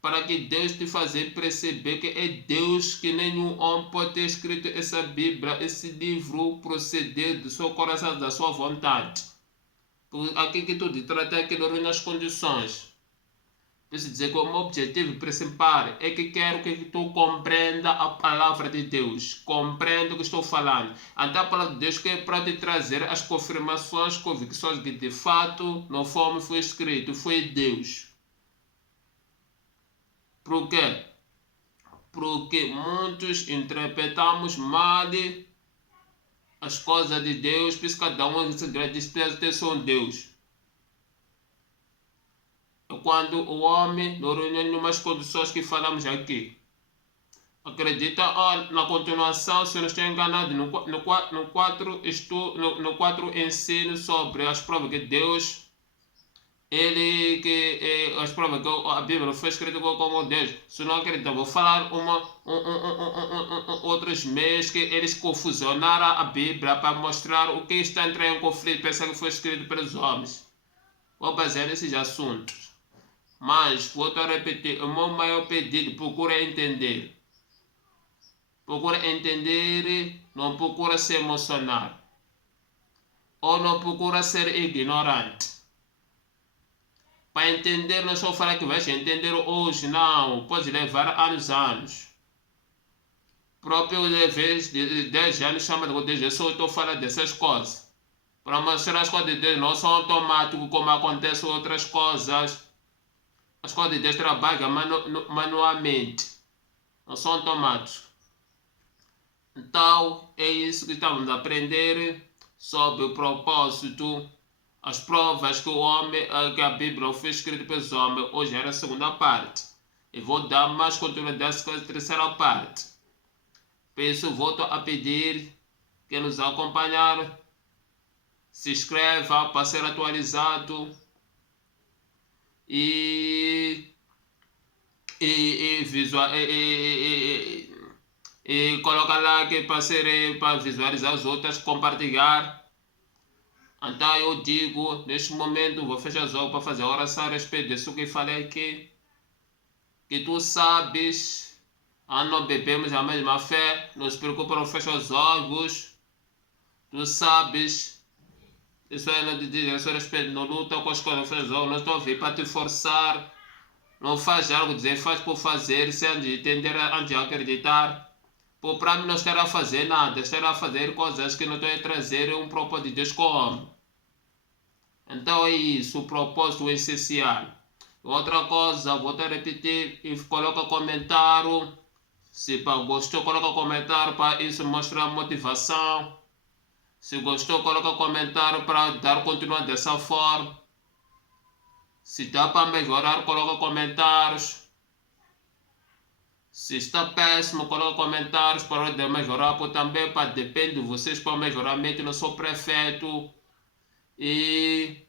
Para que Deus te fazer perceber que é Deus que nenhum homem pode ter escrito essa Bíblia, esse livro, proceder do seu coração, da sua vontade. Aqui que tu te trata é que não reúne as condições. Preciso dizer que o meu objetivo principal é que quero que tu compreenda a palavra de Deus. Compreenda o que estou falando. Então a palavra de Deus que é para te trazer as confirmações, convicções que de fato não foi escrito, foi Deus. Por quê? Porque muitos interpretamos mal as coisas de Deus, por isso cada um despreza ter só um Deus. Quando o homem não reúne umas condições que falamos aqui. Acredita na continuação, se não estou enganado, no 4 ensino sobre as provas que Deus, as provas que a Bíblia foi escrita como Deus. Se não acredita, vou falar outros meios que eles confusionaram a Bíblia para mostrar o que está entrando em conflito, pensar que foi escrito pelos homens. Vou basear nesses assuntos. Mas, volto a repetir, o meu maior pedido, procura entender. Procura entender, não procura se emocionar. Ou não procura ser ignorante. Para entender, não só falar que vais entender hoje, não. Pode levar anos. Próprio de 10 anos chama de Deus, eu só estou falando dessas coisas. Para mostrar as coisas de Deus não são automáticas como acontecem outras coisas. As coisas de Deus trabalham manualmente, não são automáticos. Então, é isso que estamos a aprender sobre o propósito, as provas que o homem, que a Bíblia foi escrita pelos homens. Hoje era a segunda parte. E vou dar mais continuidade com a terceira parte. Por isso, volto a pedir que nos acompanhar, se inscreva para ser atualizado. E coloca lá que para visualizar as outras, compartilhar. Então eu digo, neste momento vou fechar os olhos para fazer a oração a respeito disso que falei aqui. Que tu sabes, não bebemos a mesma fé, não se preocupa, não fecha os olhos. Tu sabes. Isso é não diz a respeito, não luta com as coisas, não estou a vir para te forçar, não faz algo, dizer faz por fazer, sem entender, antes de acreditar. Para mim não estar a fazer nada, estar a fazer coisas que não estão a trazer um propósito de Deus como. Então é isso, o propósito é essencial. Outra coisa, vou te repetir e coloca comentário. Se gostou, coloca comentário para isso mostrar motivação. Se gostou, coloca comentário para dar continuar dessa forma. Se dá para melhorar, coloca comentários. Se está péssimo, coloca comentários para melhorar, porque também depende de vocês para melhorar. Eu não sou prefeito. E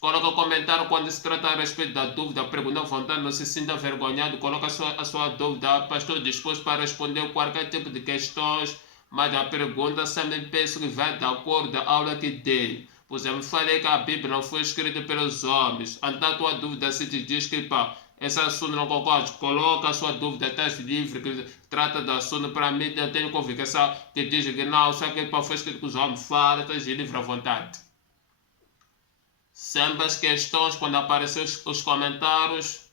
coloca comentário quando se trata a respeito da dúvida, pergunta à vontade, não se sinta envergonhado. Coloca a sua dúvida, estou disposto para responder qualquer tipo de questões, mas a pergunta sempre penso que vai de acordo com a aula que dei. Por exemplo, falei que a Bíblia não foi escrita pelos homens. Então a tua dúvida se te diz que esse assunto não concorda, coloca a sua dúvida, está livre, que trata do assunto. Para mim, eu tenho convicção que diz que não, só que foi escrito que os homens falam, está livre à vontade. Sempre as questões, quando aparecer os comentários,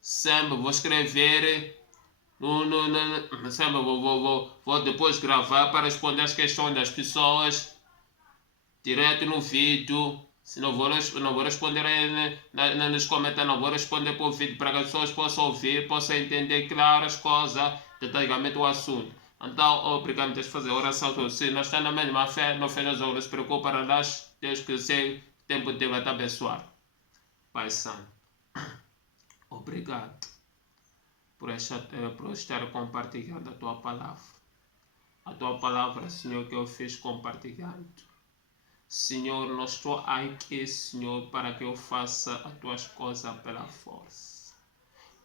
sempre vou escrever, sempre vou depois gravar para responder as questões das pessoas, direto no vídeo. Se não vou responder nos comentários, não vou responder por vídeo para que as pessoas possam ouvir, possam entender claro as coisas, detalhadamente o assunto. Então, obrigado por fazer oração. Se nós estamos na mesma fé, não fez as aulas, preocupa para nós, Deus que sei, tempo de vai te abençoar. Pai Santo, obrigado por estar compartilhando a tua palavra. A tua palavra, Senhor, que eu fiz compartilhando. Senhor, não estou aqui, Senhor, para que eu faça as tuas coisas pela força.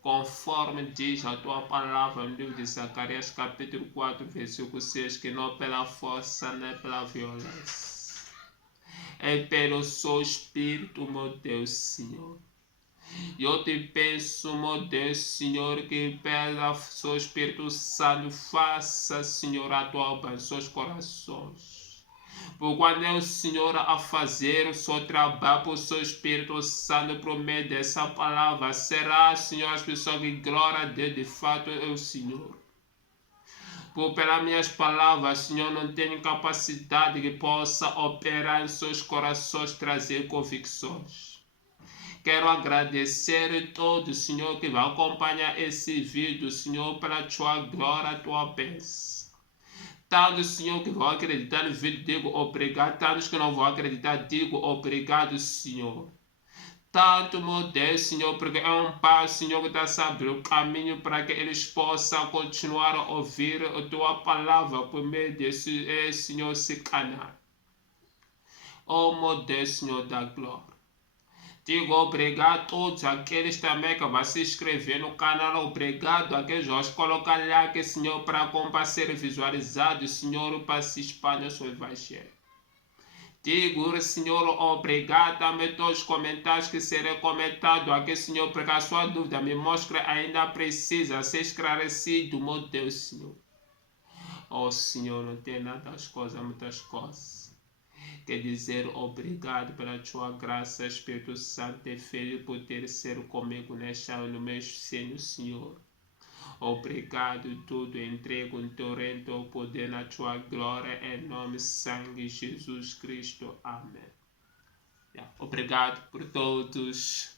Conforme diz a tua palavra no livro de Zacarias, capítulo 4, versículo 6, que não pela força nem pela violência, é pelo seu Espírito, meu Deus, Senhor. Eu te peço, meu Deus, Senhor, que pelo seu Espírito Santo faça, Senhor, a tua obra em seus corações. Por quando é o Senhor a fazer o seu trabalho por seu Espírito Santo por meio dessa palavra, será, Senhor, as pessoas que glória a Deus de fato é o Senhor. Por pelas minhas palavras, Senhor, não tenho capacidade que possa operar em seus corações, trazer convicções. Quero agradecer a todos, Senhor, que vai acompanhar esse vídeo, Senhor, pela tua glória, tua bênção. Tantos, Senhor, que vão acreditar no vídeo, digo obrigado. Tantos que não vão acreditar, digo obrigado, Senhor. Tanto, meu Deus, Senhor, porque é um pai, Senhor, que está sabendo o caminho para que eles possam continuar a ouvir a tua palavra por meio desse, Senhor, esse canal. Oh, meu Deus, Senhor da glória. Digo obrigado a todos aqueles também que vão se inscrever no canal. Obrigado àqueles que vão colocar like, Senhor, para ser visualizado, Senhor, para se espalhar o seu evangelho. Digo, Senhor, obrigado também a todos os comentários que serão comentados aqui, Senhor, porque a sua dúvida me mostra ainda precisa ser esclarecido, meu Deus, Senhor. Oh, Senhor, não tem nada das coisas, muitas coisas. Quer dizer obrigado pela tua graça, Espírito Santo, e filho, por ter sido comigo nesta no meu Senhor, Senhor. Obrigado, tudo entrego em teu reino, teu poder na tua glória, em nome sangue de Jesus Cristo. Amém. Obrigado por todos.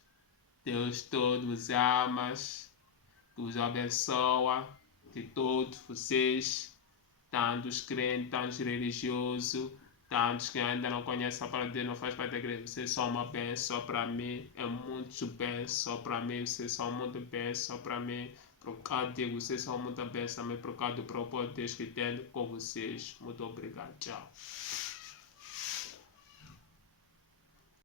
Deus todos os ama, os abençoa, de todos vocês, tantos crentes, tantos religiosos, tantos que ainda não conhecem a palavra de Deus, não faz parte da igreja. Vocês são uma bênção para mim, é muito bênção para mim, vocês são muito bênção para mim. Por causa de vocês são muito bênção, mas por causa do propósito de Deus que tem com vocês. Muito obrigado, tchau.